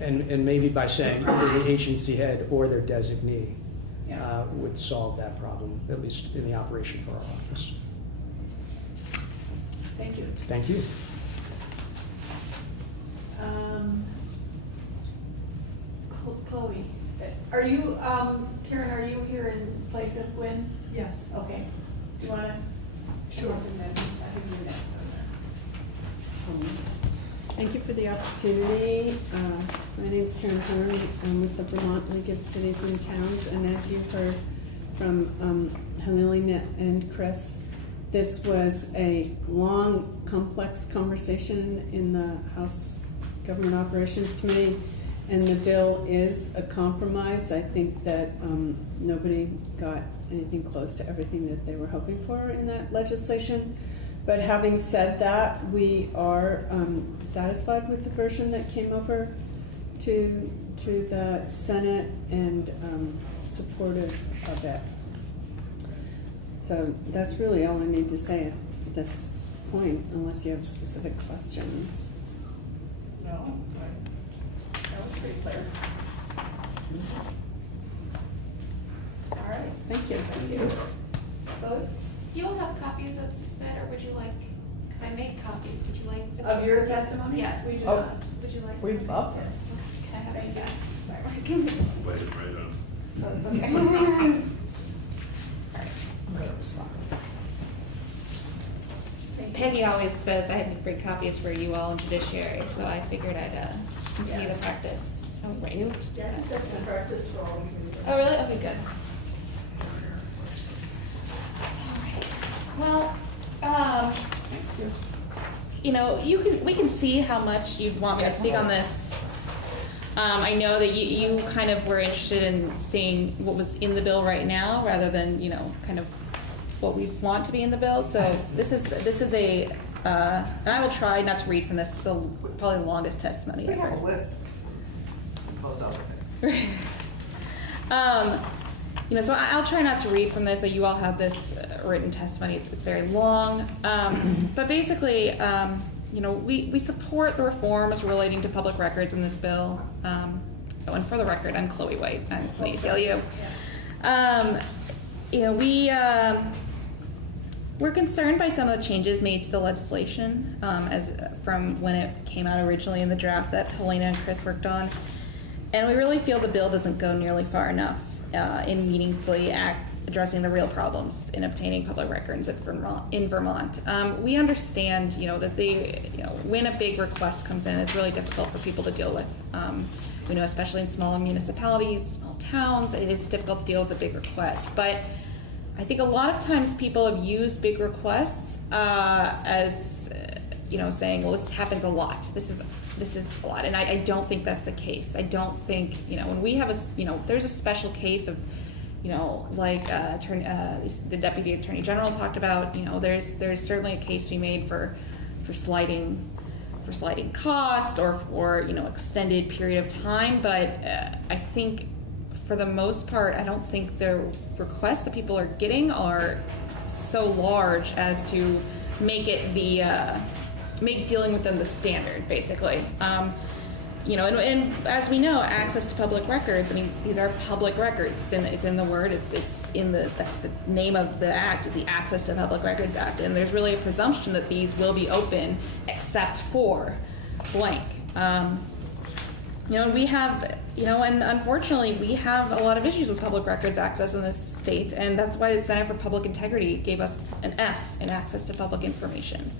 And maybe by saying either the agency head or their designee Yeah. would solve that problem, at least in the operation for our office. Thank you. Thank you. Chloe, are you, Karen, are you here in place of Gwen? Yes. Okay. Do you want to? Sure. And then I think you're next on that. Thank you for the opportunity. My name is Karen Horn. I'm with the Vermont League of Cities and Towns, and as you've heard from Helena and Chris, this was a long, complex conversation in the House Government Operations Committee, and the bill is a compromise. I think that nobody got anything close to everything that they were hoping for in that legislation. But having said that, we are satisfied with the version that came over to the Senate and supportive of it. So that's really all I need to say at this point, unless you have specific questions. No, that was pretty clear. All right. Thank you. Thank you. Chloe? Do you all have copies of that, or would you like, because I made copies, would you like? Of your testimony? Yes. We do Oh. not. Would you like? We'd love Yes. Can I have Thank it you. back? Sorry. Wait, right on. Oh, it's okay. All right. Thank you. Peggy always says I had to bring copies for you all in judiciary, so I figured I'd continue Yes. the practice. Oh, right, you just did that. That's the practice for all we can do. Oh, really? Okay, good. All right. Well, you know, we can see how much you'd want me to speak on this. I know that you kind of were interested in seeing what was in the bill right now, rather than, you know, kind of what we want to be in the bill. So this is a, and I will try not to read from this. It's probably the longest testimony We ever. have a list. Close out with it. You know, so I'll try not to read from this. So you all have this written testimony. It's very long, but basically, we support the reforms relating to public records in this bill. And for the record, I'm Chloe White. I'm from the ACLU. We're concerned by some of the changes made to the legislation as from when it came out originally in the draft that Helena and Chris worked on. And we really feel the bill doesn't go nearly far enough in meaningfully addressing the real problems in obtaining public records in Vermont. We understand, that when a big request comes in, it's really difficult for people to deal with. We know, especially in smaller municipalities, small towns, it's difficult to deal with a big request. But I think a lot of times people have used big requests as, saying, well, this happens a lot. This is a lot, and I don't think that's the case. I don't think, when we have there's a special case of, like the Deputy Attorney General talked about, there's certainly a case to be made for sliding costs or for, extended period of time, but I think for the most part, I don't think the requests that people are getting are so large as to make it make dealing with them the standard, basically. And as we know, access to public records, these are public records, and it's in the word, that's the name of the act, is the Access to Public Records Act, and there's really a presumption that these will be open except for blank. We have, and unfortunately, we have a lot of issues with public records access in this state, and that's why the Center for Public Integrity gave us an F in access to public information.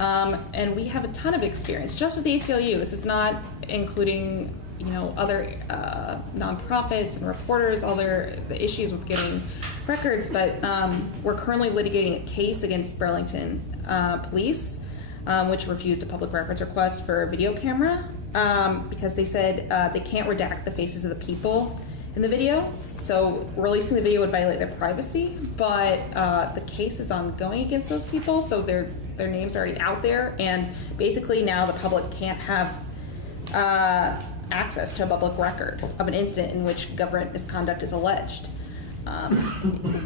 And we have a ton of experience just at the ACLU. This is not including, other nonprofits and reporters, all the issues with getting records, but we're currently litigating a case against Burlington Police, which refused a public records request for a video camera because they said they can't redact the faces of the people in the video. So releasing the video would violate their privacy, but the case is ongoing against those people, so their names are already out there, and basically now the public can't have access to a public record of an incident in which government misconduct is alleged.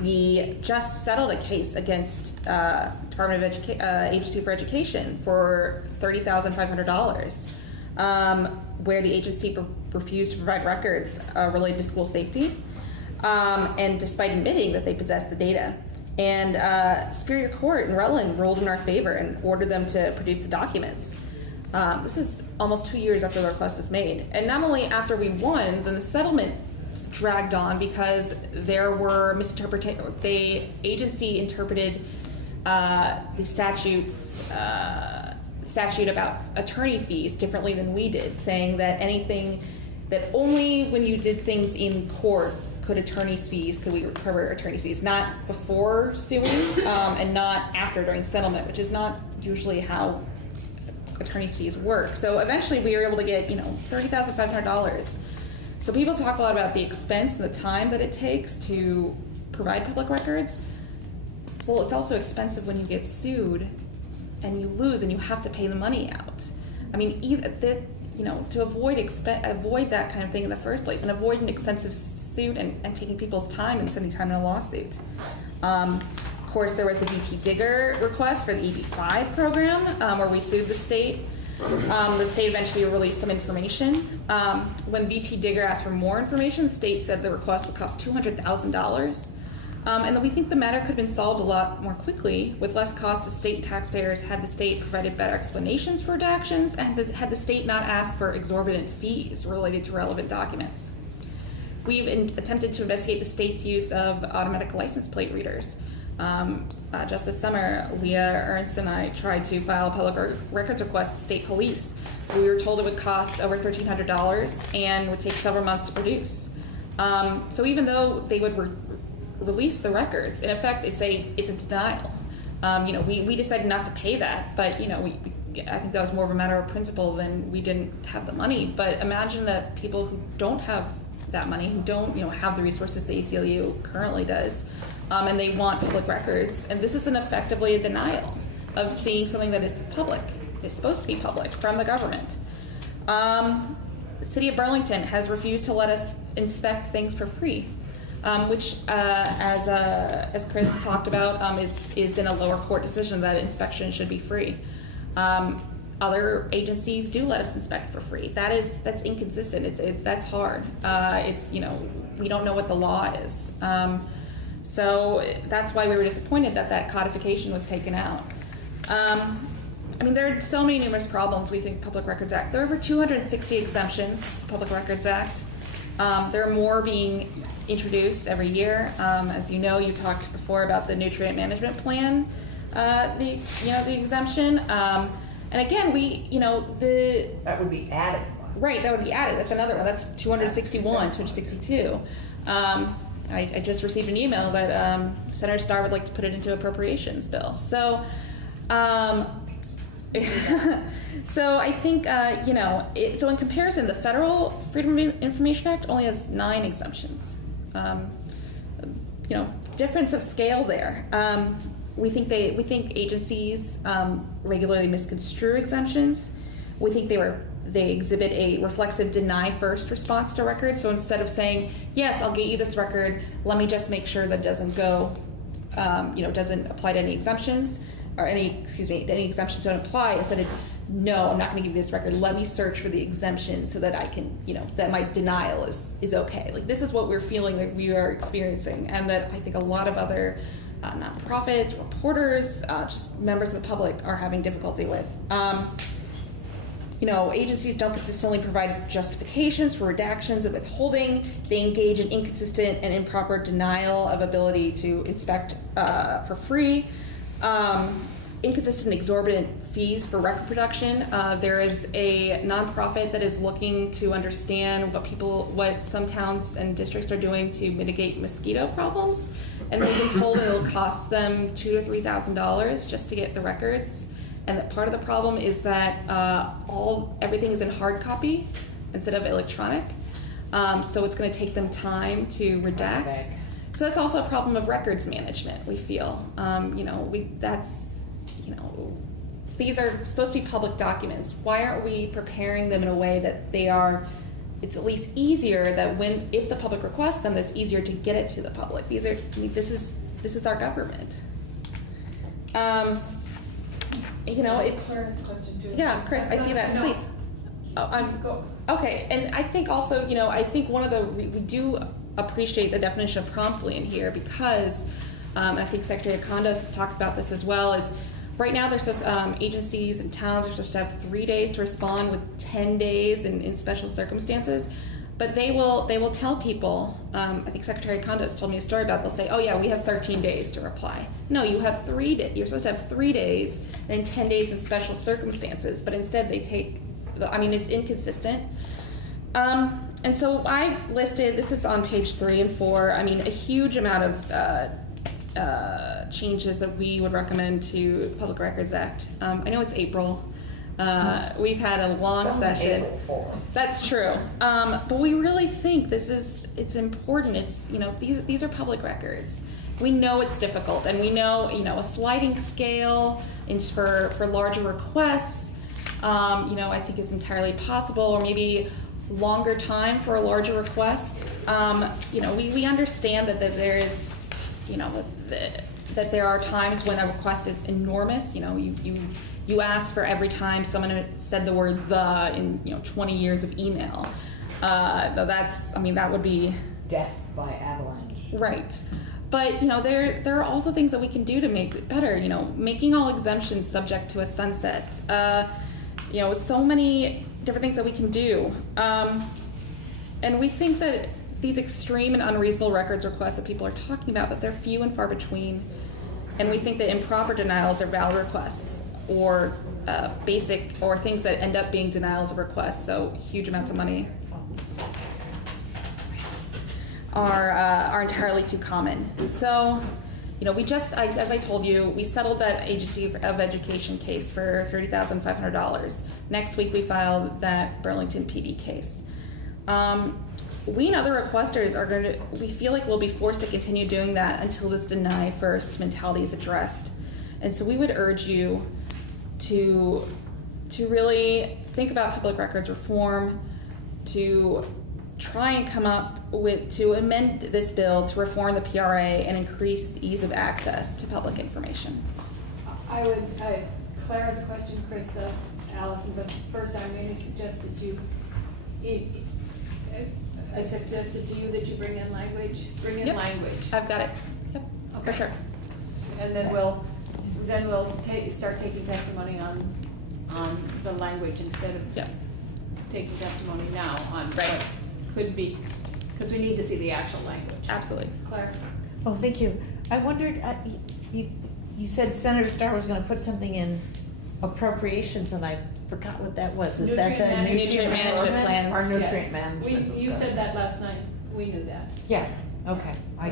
We just settled a case against Department of Agency for Education for $30,500, where the agency refused to provide records related to school safety, and despite admitting that they possessed the data. And Superior Court in Rutland ruled in our favor and ordered them to produce the documents. This is almost 2 years after the request was made. And not only after we won, then the settlement dragged on because there were misinterpretations. The agency interpreted the statute about attorney fees differently than we did, saying that only when you did things in court could we recover attorney's fees, not before suing and not after during settlement, which is not usually how attorney's fees work. So eventually we were able to get, $30,500. So people talk a lot about the expense and the time that it takes to provide public records. Well, it's also expensive when you get sued and you lose and you have to pay the money out. To avoid that kind of thing in the first place and avoid an expensive suit and taking people's time and spending time in a lawsuit. Of course, there was the VT Digger request for the EB-5 program, where we sued the state. The state eventually released some information. When VT Digger asked for more information, the state said the request would cost $200,000. And then we think the matter could have been solved a lot more quickly with less cost to state taxpayers had the state provided better explanations for redactions and had the state not asked for exorbitant fees related to relevant documents. We've attempted to investigate the state's use of automatic license plate readers. Just this summer, Leah Ernst and I tried to file a public records request to state police. We were told it would cost over $1,300 and would take several months to produce. So even though they would release the records, in effect, it's a denial. We decided not to pay that, but I think that was more of a matter of principle than we didn't have the money. But imagine that people who don't have that money, who don't have the resources the ACLU currently does, and they want public records, and this is effectively a denial of seeing something that is public, is supposed to be public from the government. The city of Burlington has refused to let us inspect things for free, which, as Chris talked about, is in a lower court decision that inspection should be free. Other agencies do let us inspect for free. That's inconsistent. That's hard. We don't know what the law is. So that's why we were disappointed that codification was taken out. There are so many numerous problems we think Public Records Act. There are over 260 exemptions, Public Records Act. There are more being introduced every year. As you know, you talked before about the nutrient management plan, the exemption. And again, That would be added. right, that would be added. That's another one. That's 261, 262. I just received an email that Senator Starr would like to put it into appropriations bill. So, so I think so in comparison, the Federal Freedom of Information Act only has 9 exemptions. Difference of scale there. We think agencies regularly misconstrue exemptions. We think they exhibit a reflexive deny first response to records. So instead of saying, yes, I'll get you this record, let me just make sure that it doesn't go, doesn't apply to any exemptions, or any exemptions don't apply. Instead it's, no, I'm not gonna give you this record. Let me search for the exemption so that I can, that my denial is okay. Like, this is what we're feeling like we are experiencing, and that I think a lot of other nonprofits, reporters, just members of the public are having difficulty with. Agencies don't consistently provide justifications for redactions and withholding. They engage in inconsistent and improper denial of ability to inspect for free. Inconsistent, exorbitant fees for record production. There is a nonprofit that is looking to understand what some towns and districts are doing to mitigate mosquito problems, and they've been told it'll cost them $2,000 to $3,000 just to get the records. And that part of the problem is that everything is in hard copy instead of electronic, so it's going to take them time to redact. So that's also a problem of records management. We feel, these are supposed to be public documents. Why aren't we preparing them in a way that it's at least easier that if the public requests them, it's easier to get it to the public. This is our government. It's, yeah, Chris, I see that, please. Okay, and I think also, I think we do appreciate the definition of promptly in here, because I think Secretary Condos has talked about this as well, is right now there's agencies and towns are supposed to have 3 days to respond, with 10 days in special circumstances. But they will tell people, I think Secretary Condos told me a story about, they'll say, oh yeah, we have 13 days to reply. No, you have 3 days. You're supposed to have 3 days, then 10 days in special circumstances. But instead they take, it's inconsistent. And so I've listed, this is on page 3 and 4, a huge amount of changes that we would recommend to Public Records Act. I know it's April. We've had a long session. That's true. But we really think it's important. It's, these are public records. We know it's difficult, and we know, a sliding scale for larger requests, I think is entirely possible, or maybe longer time for a larger request. We understand that there is, that there are times when a request is enormous. You ask for every time someone said the word "the" in 20 years of email. That would be death by avalanche. Right. But there are also things that we can do to make it better. Making all exemptions subject to a sunset. So many different things that we can do. And we think that these extreme and unreasonable records requests that people are talking about, that they're few and far between. And we think that improper denials are valid requests, or basic, or things that end up being denials of requests, so huge amounts of money, are entirely too common. So, we just, as I told you, we settled that Agency of Education case for $30,500. Next week we filed that Burlington PD case. We and other requesters we feel like we'll be forced to continue doing that until this deny first mentality is addressed. And so we would urge you to really think about public records reform, to try and to amend this bill to reform the PRA and increase the ease of access to public information. I Claire has a question, Chris does, Allison, but first I'm going to suggest that you, I suggested to you that you bring in language, Yep. I've got it. Yep, for sure. And then we'll start taking testimony on the language instead of Yep. taking testimony now on Right. what could be, because we need to see the actual language. Absolutely. Claire? Oh, thank you. I wondered, you said Senator Starr was gonna put something in appropriations, and I forgot what that was. Is that the Nutrient management plan? Our Yes. nutrient management You discussion. said that last night, we knew that. Yeah, okay. I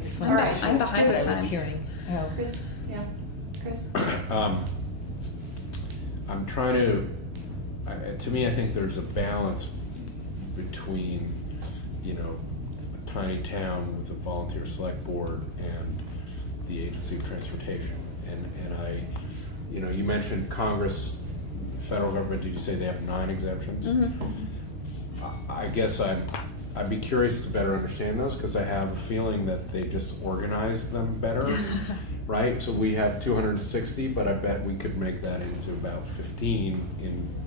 just wanted to. I'm behind what the I was times. hearing. Oh. Chris, yeah, Chris? I'm trying to me, I think there's a balance between, you know, a tiny town with a volunteer select board and the agency of transportation. And I, you know, you mentioned Congress, federal government, did you say they have 9 exemptions? I guess I'd be curious to better understand those, because I have a feeling that they just organize them better, right? So we have 260, but I bet we could make that into about 15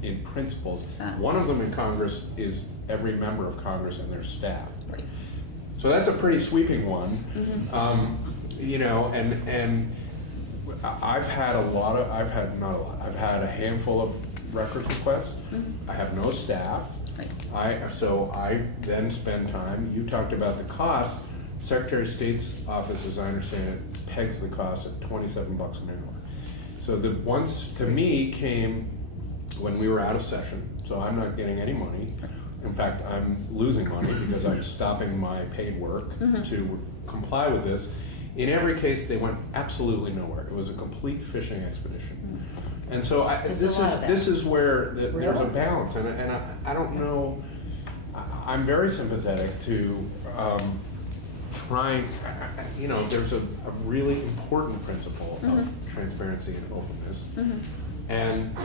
in principles. One of them in Congress is every member of Congress and their staff. Right. So that's a pretty sweeping one. You know, and I've had I've had a handful of records requests. I have no staff. So I then spend time, you talked about the cost, Secretary of State's office, as I understand it, pegs the cost at $27 an hour. So the ones to me came when we were out of session, so I'm not getting any money. In fact, I'm losing money because I'm stopping my paid work to comply with this. In every case, they went absolutely nowhere. It was a complete fishing expedition. And so this is where there's a balance, and I don't know. I'm very sympathetic to trying. You know, there's a really important principle of transparency and openness, and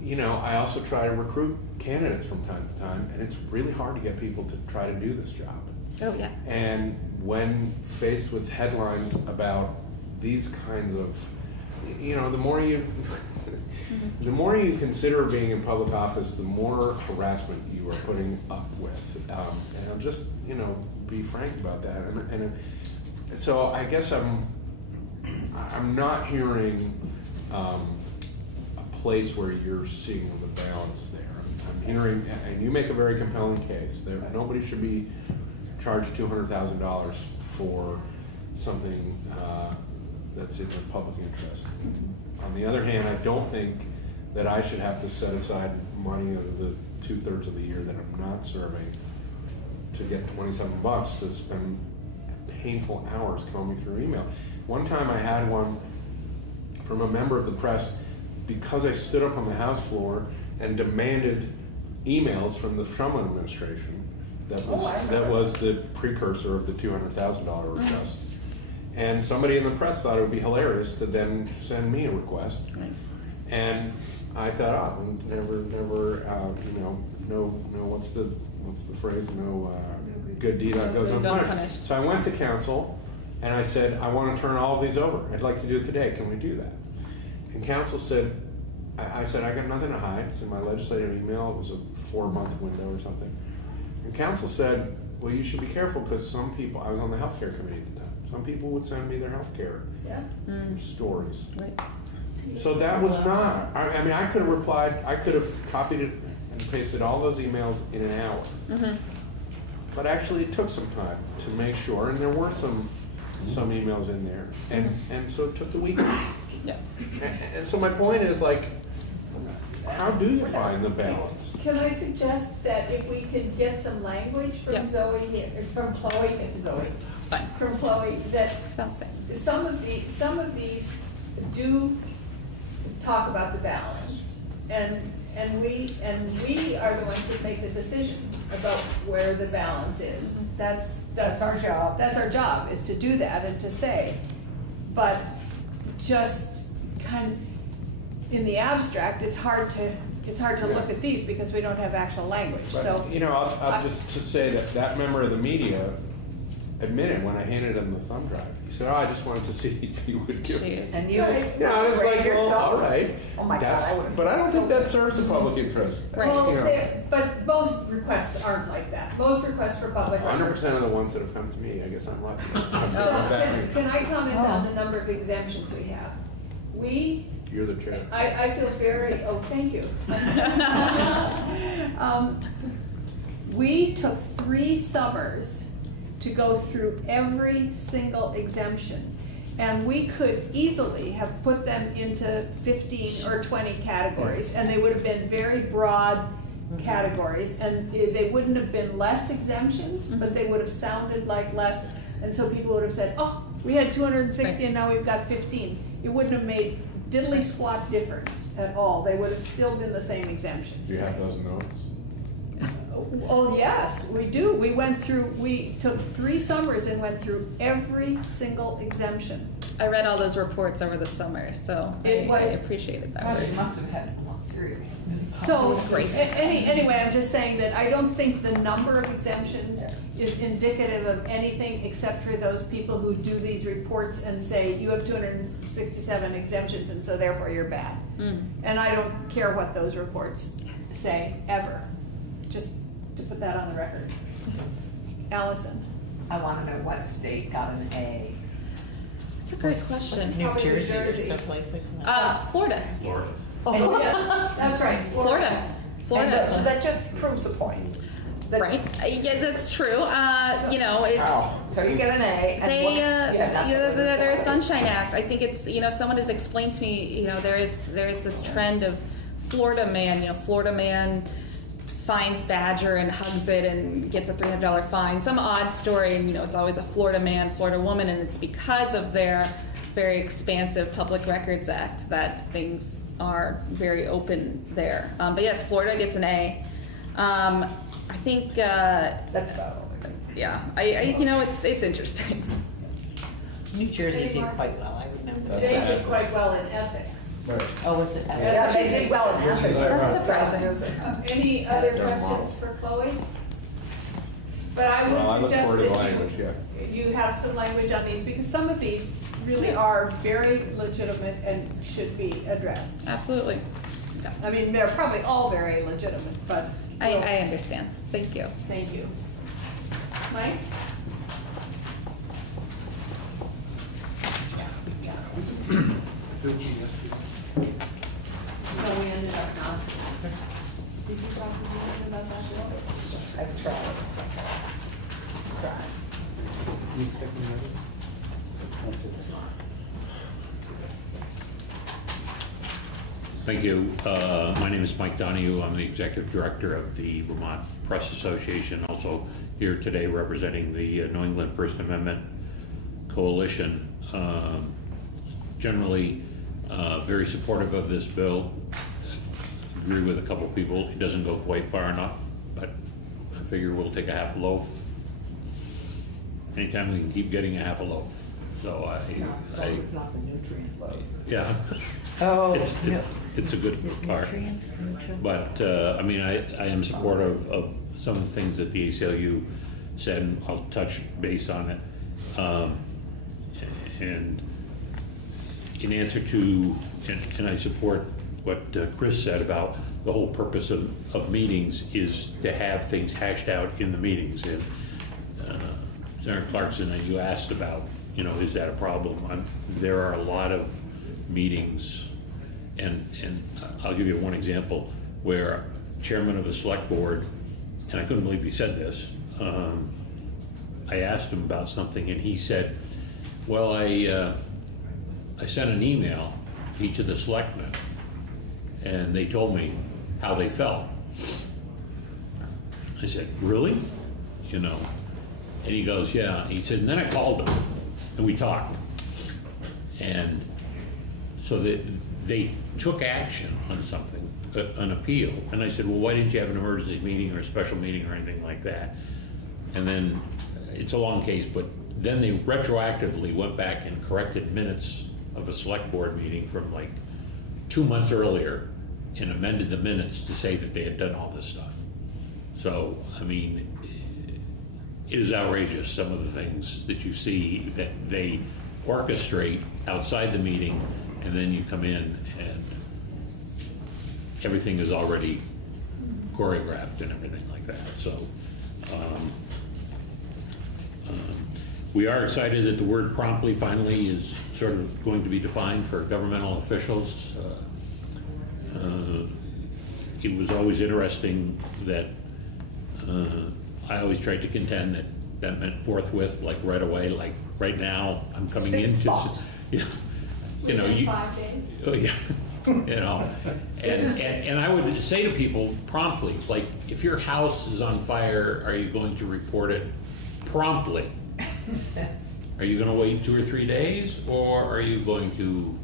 you know, I also try to recruit candidates from time to time, and it's really hard to get people to try to do this job. Oh, yeah. And when faced with headlines about these kinds of, you know, the more you consider being in public office, the more harassment you are putting up with. And I'll just, you know, be frank about that. And so I guess I'm not hearing a place where you're seeing the balance there. I'm hearing, and you make a very compelling case. Nobody should be charged $200,000 for something that's in the public interest. On the other hand, I don't think that I should have to set aside money of the 2/3 of the year that I'm not serving to get $27 to spend painful hours combing through email. One time I had one from a member of the press because I stood up on the House floor and demanded emails from the Shumlin administration. That was the precursor of the $200,000 request. And somebody in the press thought it would be hilarious to then send me a request. Nice. And I thought, oh, never, you know, no, what's the phrase? No good deed goes unpunished. So I went to council and I said, I want to turn all of these over. I'd like to do it today. Can we do that? And council said, I said, I got nothing to hide. It's in my legislative email. It was a 4-month window or something. And council said, well, you should be careful because some people, I was on the healthcare committee at the time, some people would send me their healthcare stories. Right. So that was not, I mean, I could have replied, I could have copied it and pasted all those emails in an hour. But actually it took some time to make sure, and there were some emails in there, and so it took the weekend. Yeah. And so my point is, like, how do you find the balance? Can I suggest that if we could get some language from Yeah. from Chloe, that Sounds safe. some of these do talk about the balance, and we are the ones that make the decision about where the balance is. That's our job. That's our job, is to do that and to say, but just kind of in the abstract, it's hard to look at these because we don't have actual language. But, So you know, I'll just to say that member of the media admitted when I handed him the thumb drive. He said, "Oh, I just wanted to see if you would give it." Jeez. And you, Yeah, I was like, "Well, all right." Oh my God, That's, I would've- but I don't think that serves the public interest. Right. Well, You know, but most requests aren't like that. Most requests for public record. 100% of the ones that have come to me, I guess I'm lucky. I'm So, just that can I comment Oh. on the number of exemptions we have? You're the chair. I feel very, oh, thank you. We took 3 summers to go through every single exemption. And we could easily have put them into 15 or 20 categories, and they would have been very broad categories, and they wouldn't have been less exemptions, but they would have sounded like less, and so people would have said, oh, we had 260 and now we've got 15. It wouldn't have made diddly squat difference at all. They would have still been the same exemptions. Do you have those notes? Oh, yes, we do. We took 3 summers and went through every single exemption. I read all those reports over the summer, so I appreciated that. gosh, you must have had a lot serious. So, was great. Anyway, I'm just saying that I don't think the number of exemptions is indicative of anything except for those people who do these reports and say, you have 267 exemptions and so therefore you're bad. And I don't care what those reports say, ever. Just to put that on the record. Allison? I want to know what state got an A. That's a great question. New Probably Jersey or Jersey. someplace like that. Florida. Oh, yes, that's right. Florida. So that just proves the point. That- Right. Yeah, that's true. You know, it's. Wow. So you get an A. And They, what- yeah, that's what it is. their Sunshine Act. I think it's, you know, someone has explained to me, you know, there is this trend of Florida man. You know, Florida man finds badger and hugs it and gets a $300 fine. Some odd story, and you know, it's always a Florida man, Florida woman, and it's because of their very expansive Public Records Act that things are very open there. But yes, Florida gets an A. I think. That's about all. Yeah, I you know, it's interesting. New Jersey did quite well, I remember. They did quite well in ethics. Oh, was it? Yeah, they did well in ethics. That's surprising. Any other questions for Chloe? But I Well, I would look forward to the suggest language, yeah. that you have some language on these, because some of these really are very legitimate and should be addressed. Absolutely. Yeah. I mean, they're probably all very legitimate, but. I we'll- understand. Thank you. Thank you. Mike? No, we ended up not. Did you talk to me about that, Bill? I've tried. Tried. Thank you. My name is Mike Donahue. I'm the Executive Director of the Vermont Press Association, also here today representing the New England First Amendment Coalition. Generally, very supportive of this bill. Agree with a couple people. It doesn't go quite far enough, but I figure we'll take a half a loaf anytime we can keep getting a half a loaf. So As long as it's not the nutrient load. yeah. Oh, It's a good part. But, I mean, I am supportive of some of the things that the ACLU said, and I'll touch base on it. And in answer to, and I support what Chris said about the whole purpose of meetings is to have things hashed out in the meetings. And Senator Clarkson, you asked about, you know, is that a problem? There are a lot of meetings, and I'll give you one example where chairman of the select board, and I couldn't believe he said this, I asked him about something and he said, well, I sent an email to each of the selectmen and they told me how they felt. I said, really? You know, and he goes, yeah. He said, and then I called him and we talked. And so they took action on something, an appeal. And I said, well, why didn't you have an emergency meeting or a special meeting or anything like that? And then, it's a long case, but then they retroactively went back and corrected minutes of a select board meeting from like 2 months earlier and amended the minutes to say that they had done all this stuff. So, I mean, it is outrageous, some of the things that you see that they orchestrate outside the meeting, and then you come in and everything is already choreographed and everything like that. So we are excited that the word promptly finally is sort of going to be defined for governmental officials. It was always interesting that I always tried to contend that that meant forthwith, like right away, like right now, I'm coming in to, you know, Within 5 days? oh, yeah, you know, and I would say to people promptly, like, if your house is on fire, are you going to report it promptly? Are you gonna wait 2 or 3 days, or are you going to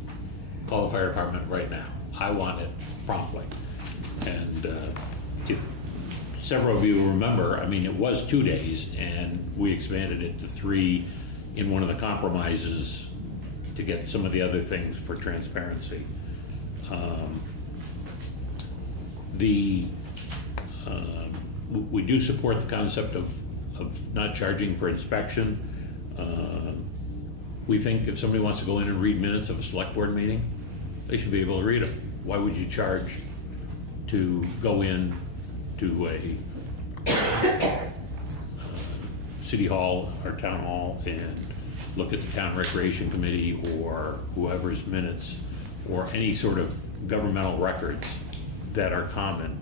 call the fire department right now? I want it promptly. And if several of you remember, I mean, it was 2 days, and we expanded it to 3 in one of the compromises to get some of the other things for transparency. We do support the concept of not charging for inspection. We think if somebody wants to go in and read minutes of a select board meeting, they should be able to read them. Why would you charge to go in to a city hall or town hall and look at the town recreation committee or whoever's minutes or any sort of governmental records that are common?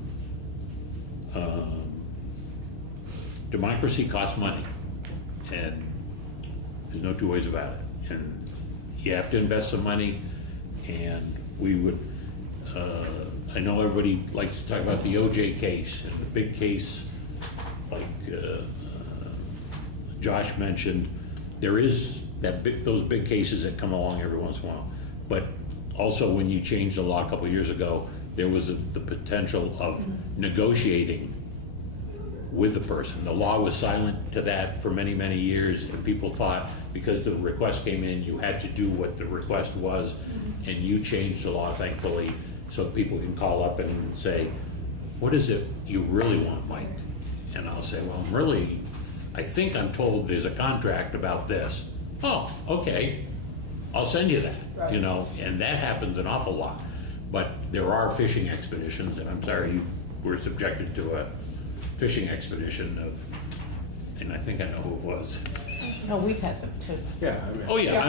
Democracy costs money, and there's no two ways about it. And you have to invest some money, and we would, I know everybody likes to talk about the OJ case and the big case, like Josh mentioned. There is those big cases that come along every once in a while. But also when you changed the law a couple of years ago, there was the potential of negotiating with the person. The law was silent to that for many, many years, and people thought because the request came in, you had to do what the request was, and you changed the law, thankfully, so people can call up and say, what is it you really want, Mike? And I'll say, well, I think I'm told there's a contract about this. Oh, okay, I'll send you that, right. You know, and that happens an awful lot. But there are fishing expeditions, and I'm sorry you were subjected to a fishing expedition and I think I know who it was. No, we've had them too. Yeah. I mean, Oh yeah,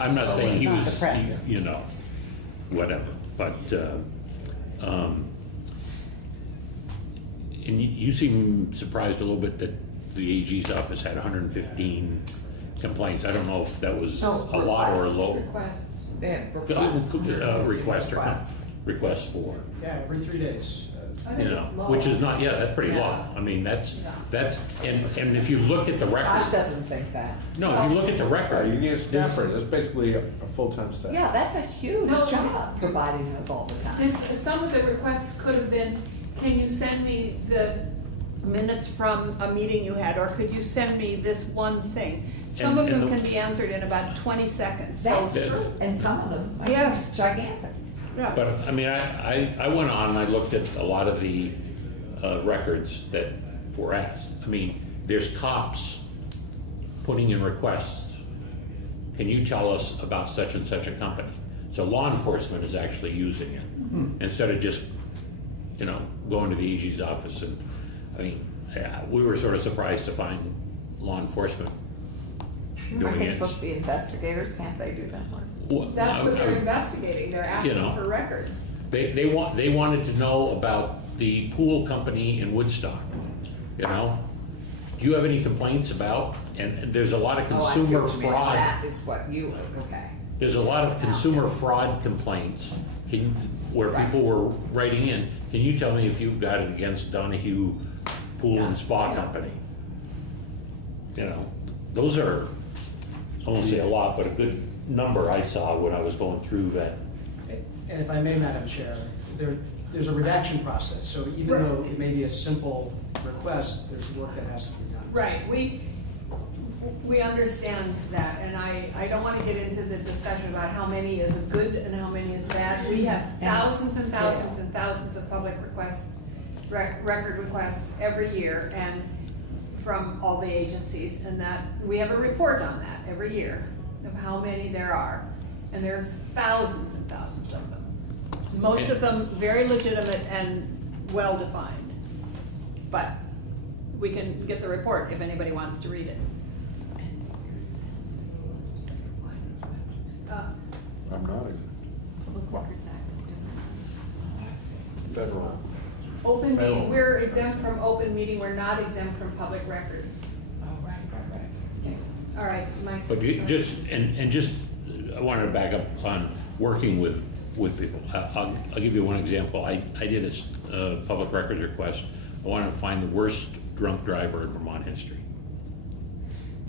I'm not saying he Not was, the press. you know, whatever. But and you seem surprised a little bit that the AG's office had 115 complaints. I don't know if that was a lot or a low. Requests for. Yeah, every 3 days. You know, which is not, that's pretty low. I mean, that's, and if you look at the record. Josh doesn't think that. No, if you look at the record. You need a staffer, that's basically a full-time staff. Yeah, that's a huge job, providing those all the time. Some of the requests could have been, can you send me the minutes from a meeting you had, or could you send me this one thing? Some of them can be answered in about 20 seconds. That's true, and some of them are Yes. gigantic. Yeah. But, I mean, I went on and I looked at a lot of the records that were asked. I mean, there's cops putting in requests. Can you tell us about such and such a company? So law enforcement is actually using it instead of just, you know, going to the AG's office. And I mean, we were sort of surprised to find law enforcement Aren't doing they it. supposed to be investigators? Can't they do that work? Well, That's what they're investigating, they're asking know. for records. They wanted to know about the pool company in Woodstock, you know? Do you have any complaints about, and there's a lot of consumer Oh, I see what you mean. fraud. That is what you, okay. There's a lot of consumer fraud complaints where people were writing in, can you tell me if you've got it against Donahue Pool and Spa Company? You know, those are, I won't say a lot, but a good number I saw when I was going through that. And if I may, Madam Chair, there's a redaction process, so even though it may be a simple request, there's work that has to be done. Right, we understand that, and I don't want to get into the discussion about how many is good and how many is bad. We have thousands and thousands and thousands of public requests, record requests every year, and from all the agencies, and that, we have a report on that every year of how many there are. And there's thousands and thousands of them. Most of them very legitimate and well-defined. But we can get the report if anybody wants to read it. I'm not exempt. Public Records Act is different. Federal. Open Federal. meeting, we're exempt from open meeting, we're not exempt from public records. Oh, right. Okay. All right, Mike. But you just, and just, I wanted to back up on working with people. I'll give you one example. I did a public records request. I wanted to find the worst drunk driver in Vermont history.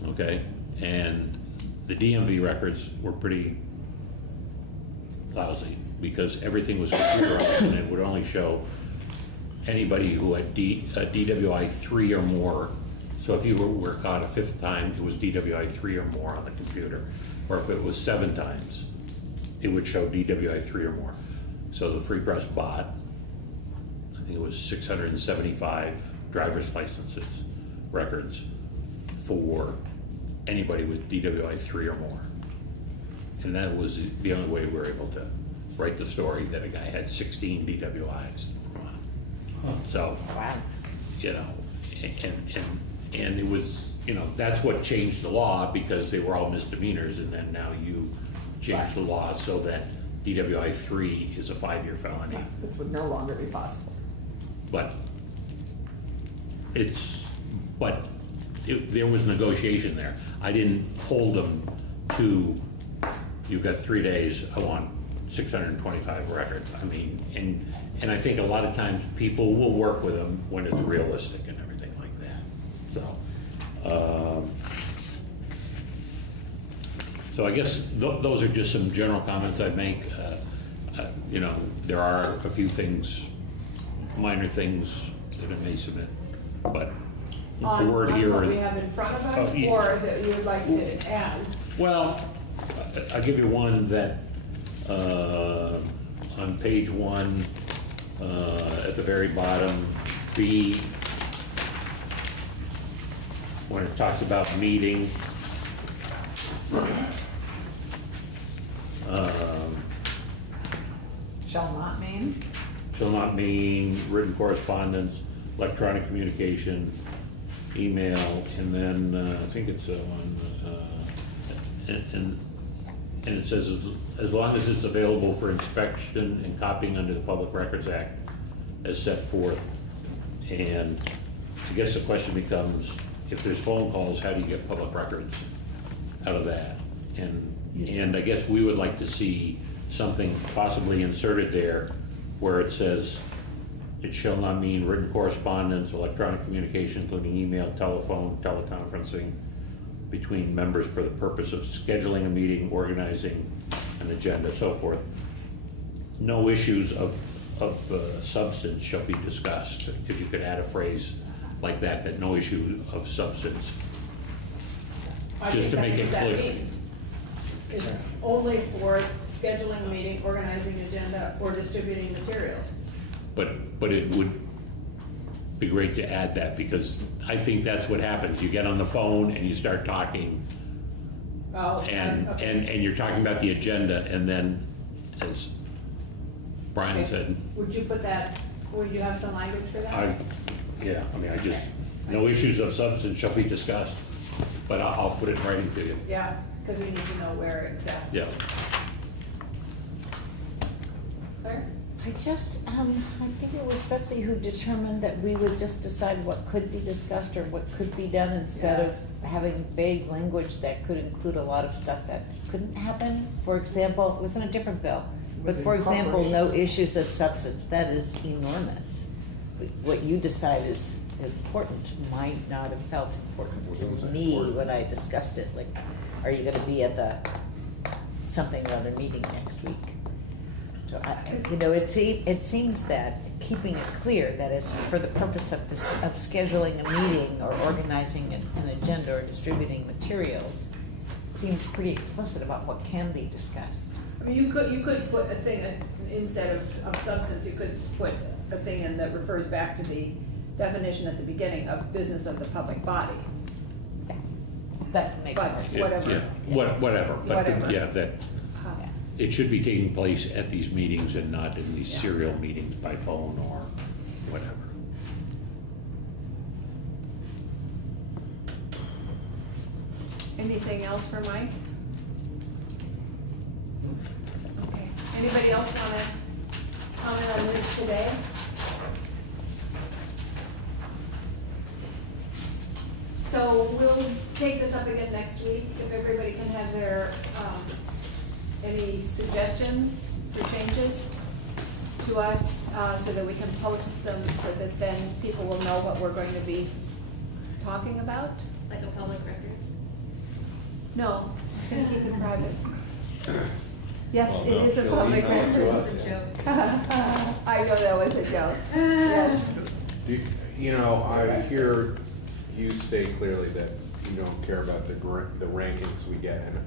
Okay? And the DMV records were pretty lousy because everything was computerized and it would only show anybody who had DWI 3 or more. So if you were caught a 5th time, it was DWI 3 or more on the computer. Or if it was 7 times, it would show DWI 3 or more. So the Free Press bought, I think it was 675 driver's licenses, records for anybody with DWI 3 or more. And that was the only way we were able to write the story that a guy had 16 DWIs. So, Wow. you know, and it was, you know, that's what changed the law because they were all misdemeanors, and then now you change the law so that DWI 3 is a 5-year felony. This would no longer be possible. But there was negotiation there. I didn't hold them to, you've got 3 days, I want 625 records. I mean, and I think a lot of times people will work with them when it's realistic and everything like that. So I guess those are just some general comments I'd make. You know, there are a few things, minor things that I may submit, but the word here what is. we have in front of us, Oh, yeah. or that you would like to add? Well, I'll give you one that, on page 1, at the very bottom, B, when it talks about meeting, Shall not mean? shall not mean written correspondence, electronic communication, email, and then, I think it's on, and it says, as long as it's available for inspection and copying under the Public Records Act as set forth. And I guess the question becomes, if there's phone calls, how do you get public records out of that? And I guess we would like to see something possibly inserted there where it says, it shall not mean written correspondence, electronic communication, including email, telephone, teleconferencing between members for the purpose of scheduling a meeting, organizing an agenda, so forth. No issues of substance shall be discussed. If you could add a phrase like that, that no issue of substance. I Just think to make that's it what that clear. means. It's only for scheduling a meeting, organizing agenda, or distributing materials. But it would be great to add that, because I think that's what happens. You get on the phone and you start talking, Oh, and okay. you're talking about the agenda, and then, as Brian Okay. said, Would you put that, would you have some language for that? I just, no issues of substance shall be discussed, but I'll put it in writing to you. Yeah, because we need to know where exactly. Yeah. Claire? I think it was Betsy who determined that we would just decide what could be discussed or what could be done instead Yes. of having vague language that could include a lot of stuff that couldn't happen. For example, it was in a different bill, but was for in example, no corporations. issues of substance, that is enormous. What you decide is important might not have felt important to me when I discussed it, like, are you gonna be at the something or other meeting next week? So, it seems that keeping it clear that it's for the purpose of scheduling a meeting or organizing an agenda or distributing materials seems pretty explicit about what can be discussed. I mean, you could put a thing, instead of substance, you could put a thing in that refers back to the definition at the beginning of business of the public body. That makes But more sense. whatever. Whatever, but, Whatever. yeah, that, Uh, it should be taking place at these meetings and not in these Yeah. serial meetings by phone or whatever. Anything else for Mike? Okay. Anybody else want to comment on this today? So we'll take this up again next week, if everybody can have their, any suggestions for changes to us, so that we can post them, so that then people will know what we're going to be talking about. Like a public record. No, I'm gonna keep it private. Yes, Well, it no, is a she'll public email it to record. us, yeah. I know that was a joke. Yes. You know, I hear you state clearly that you don't care about the rankings we get, and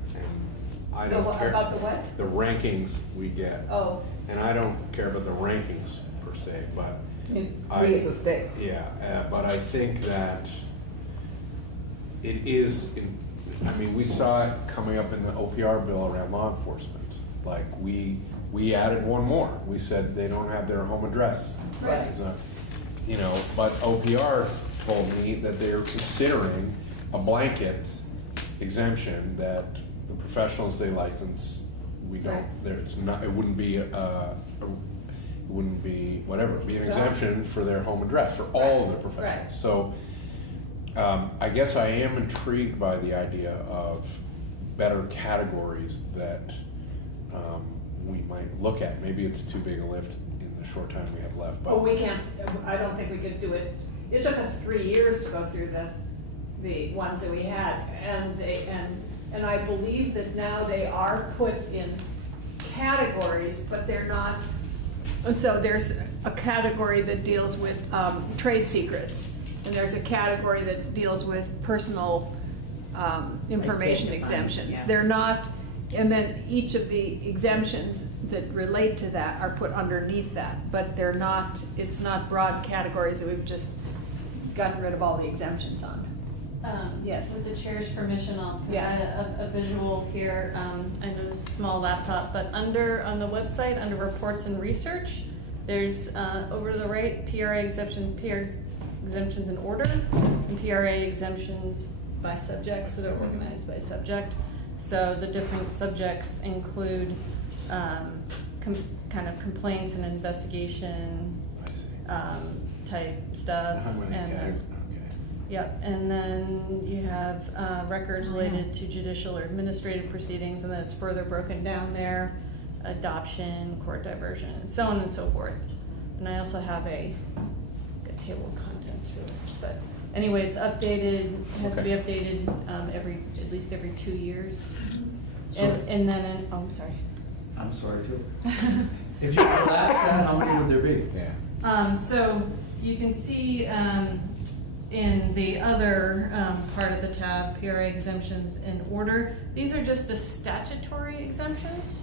I The don't what- care. about the what? The rankings we get. Oh, And I don't care about the rankings per se, but We as a state. yeah, but I think that it is, I mean, we saw it coming up in the OPR bill around law enforcement. Like, we added one more. We said they don't have their home address. Right. It's not- You know, but OPR told me that they're considering a blanket exemption that the professionals they license, we don't, Right. it's not, it wouldn't be, whatever, it'd be an exemption for their home address, for all of the professionals. Right. So, I guess I am intrigued by the idea of better categories that, we might look at. Maybe it's too big a lift in the short time we have left, but but, we can't, I don't think we could do it. It took us 3 years to go through the ones that we had, and I believe that now they are put in categories, but they're not. So there's a category that deals with trade secrets, and there's a category that deals with personal information Identifying, exemptions. yeah. They're not, and then each of the exemptions that relate to that are put underneath that, but they're not, it's not broad categories that we've just gotten rid of all the exemptions on. Yes. With the chair's permission, I'll provide Yes. a visual here. I know it's a small laptop, but on the website, under reports and research, there's, over to the right, PRA exemptions in order, and PRA exemptions by subject, so they're organized by subject. So the different subjects include, kind of complaints and investigation, I see. type stuff. How many and then- categories? Okay. Yep, and then you have records related to judicial or administrative proceedings, and then it's further broken down there, adoption, court diversion, and so on and so forth. And I also have a table of contents for this, but anyway, it's updated, has to be updated at least every 2 years. And then, oh, I'm sorry. I'm sorry too. If you collapse that, how many would there be? Yeah. So you can see in the other part of the tab, PRA exemptions in order. These are just the statutory exemptions,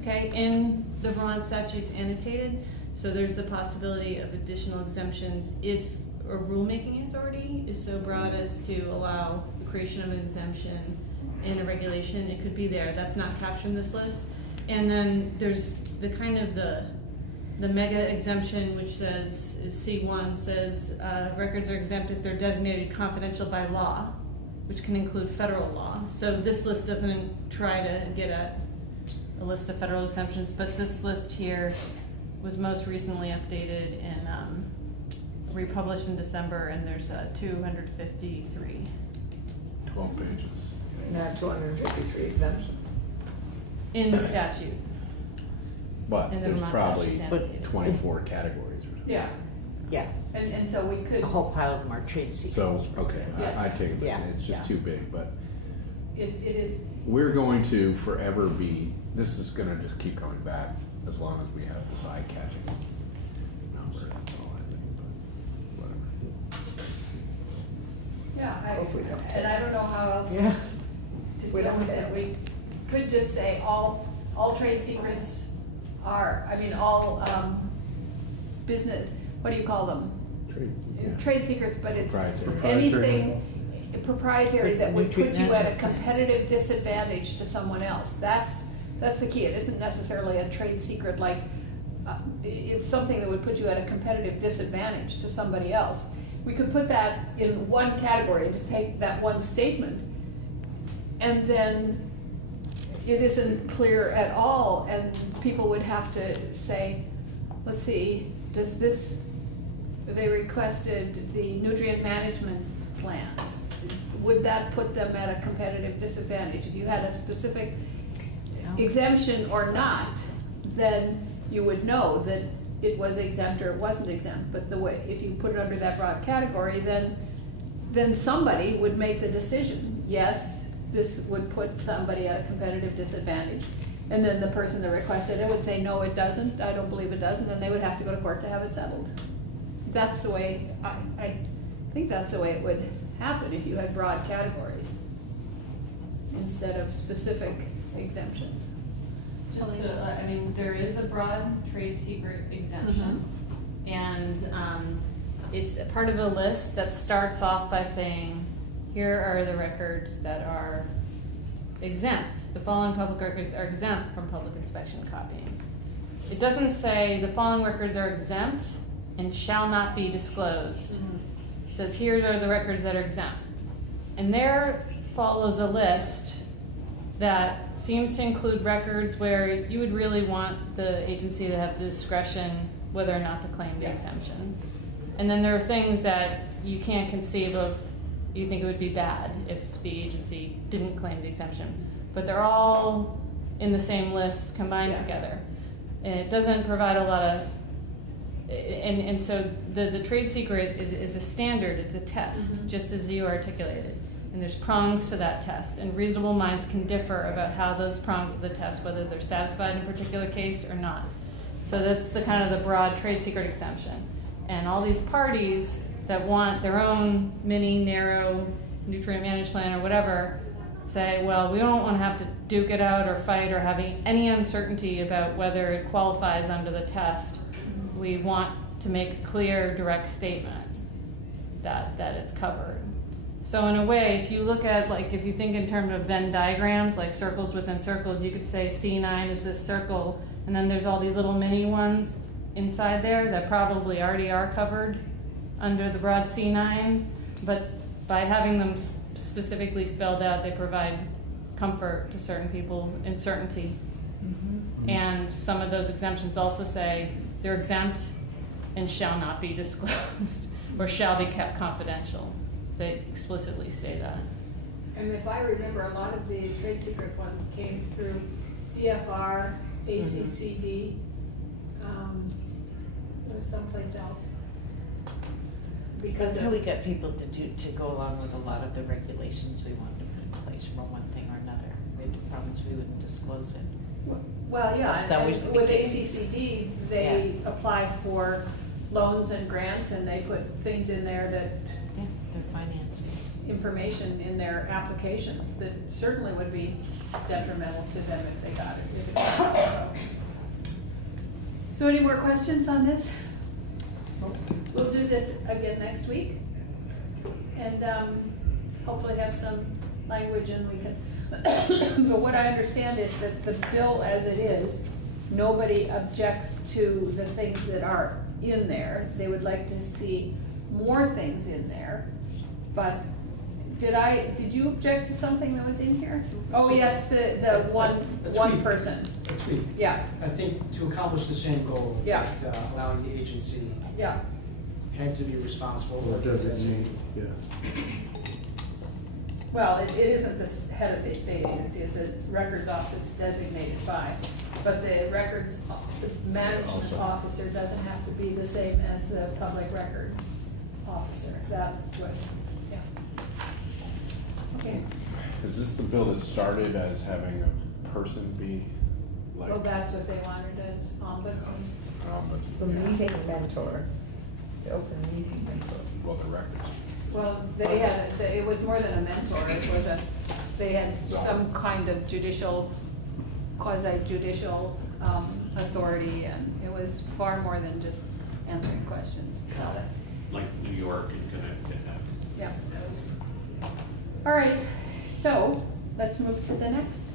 okay, in the Vermont statutes annotated. So there's the possibility of additional exemptions if a rulemaking authority is so broad as to allow the creation of an exemption in a regulation. It could be there. That's not captured in this list. And then there's the kind of the mega exemption, which says, C1 says, records are exempt if they're designated confidential by law, which can include federal law. So this list doesn't try to get at a list of federal exemptions, but this list here was most recently updated and republished in December, and there's 253. 12 pages. Not 253 exemptions. In the statute. But And the there's Vermont probably statutes annotated. 24 categories or something. Yeah, Yeah, and so we could, a whole pile of them are trade So, secrets. for okay, example. I Yes. take it, Yeah, it's just yeah. too big, but it is, we're going to forever be, this is gonna just keep coming back as long as we have this eye-catching number, that's all I think, but whatever. yeah, Hopefully don't. and I don't know how else Yeah. to We deal don't with care. it. We could just say all trade secrets are, I mean, all business, what do you call them? trade secrets, but it's Proprietary. anything proprietary It's like that would put nutrient you at a management plans. competitive disadvantage to someone else. That's the key. It isn't necessarily a trade secret like, it's something that would put you at a competitive disadvantage to somebody else. We could put that in one category and just take that one statement, and then it isn't clear at all, and people would have to say, let's see, does this, they requested the nutrient management plans. Would that put them at a competitive disadvantage? If you had a specific exemption or not, then you would know that it was exempt or it wasn't exempt. But the way, if you put it under that broad category, then somebody would make the decision. Yes, this would put somebody at a competitive disadvantage. And then the person that requested it would say, no, it doesn't, I don't believe it does, and then they would have to go to court to have it settled. That's the way, I think that's the way it would happen if you had broad categories instead of specific exemptions. Just to, I mean, there is a broad trade secret exemption, and it's a part of a list that starts off by saying, here are the records that are exempt. The following public records are exempt from public inspection and copying. It doesn't say the following records are exempt and shall not be disclosed. It says here are the records that are exempt. And there follows a list that seems to include records where you would really want the agency to have the discretion whether or not to claim the exemption. And then there are things that you can't conceive of, you think it would be bad if the agency didn't claim the exemption. But they're all in the same list combined together. And it doesn't provide a lot of, and so the trade secret is a standard, it's a test, just as you articulated. And there's prongs to that test, and reasonable minds can differ about how those prongs of the test, whether they're satisfied in a particular case or not. So that's the kind of the broad trade secret exemption. And all these parties that want their own mini, narrow nutrient management plan or whatever say, well, we don't want to have to duke it out or fight or have any uncertainty about whether it qualifies under the test. We want to make a clear, direct statement that it's covered. So in a way, if you look at, like, if you think in terms of Venn diagrams, like circles within circles, you could say C9 is this circle, and then there's all these little mini ones inside there that probably already are covered under the broad C9, but by having them specifically spelled out, they provide comfort to certain people and certainty. And some of those exemptions also say they're exempt and shall not be disclosed or shall be kept confidential. They explicitly say that. And if I remember, a lot of the trade secret ones came through DFR, ACCD, it was someplace else. Because That's how we got people to go along with a lot of the regulations we wanted to put in place for one thing or another. We had to promise we wouldn't disclose it. Well, yeah, That's always and the with case. ACCD, they apply for loans and grants, and they put things in there that, Yeah, their finances. information in their applications that certainly would be detrimental to them if they got it. So any more questions on this? We'll do this again next week, and hopefully have some language, and we can, but what I understand is that the bill as it is, nobody objects to the things that are in there. They would like to see more things in there, but did you object to something that was in here? Oh, yes, the one tweak. person, A tweak. yeah, I think to accomplish the same goal, Yeah. that allowing the agency yeah. head to be responsible. Or designate, yeah. Well, it isn't the head of the state agency, it's a records office designated by, but the management officer doesn't have to be the same as the public records officer. That was, yeah. Okay, Is this the bill that started as having a person be like? well, that's what they wanted as ombudsman. The meeting mentor, the open meeting mentor. Well, the records. Well, they had, it was more than a mentor, it was they had some kind of judicial, quasi-judicial authority, and it was far more than just answering questions. Like right, so let's move to the next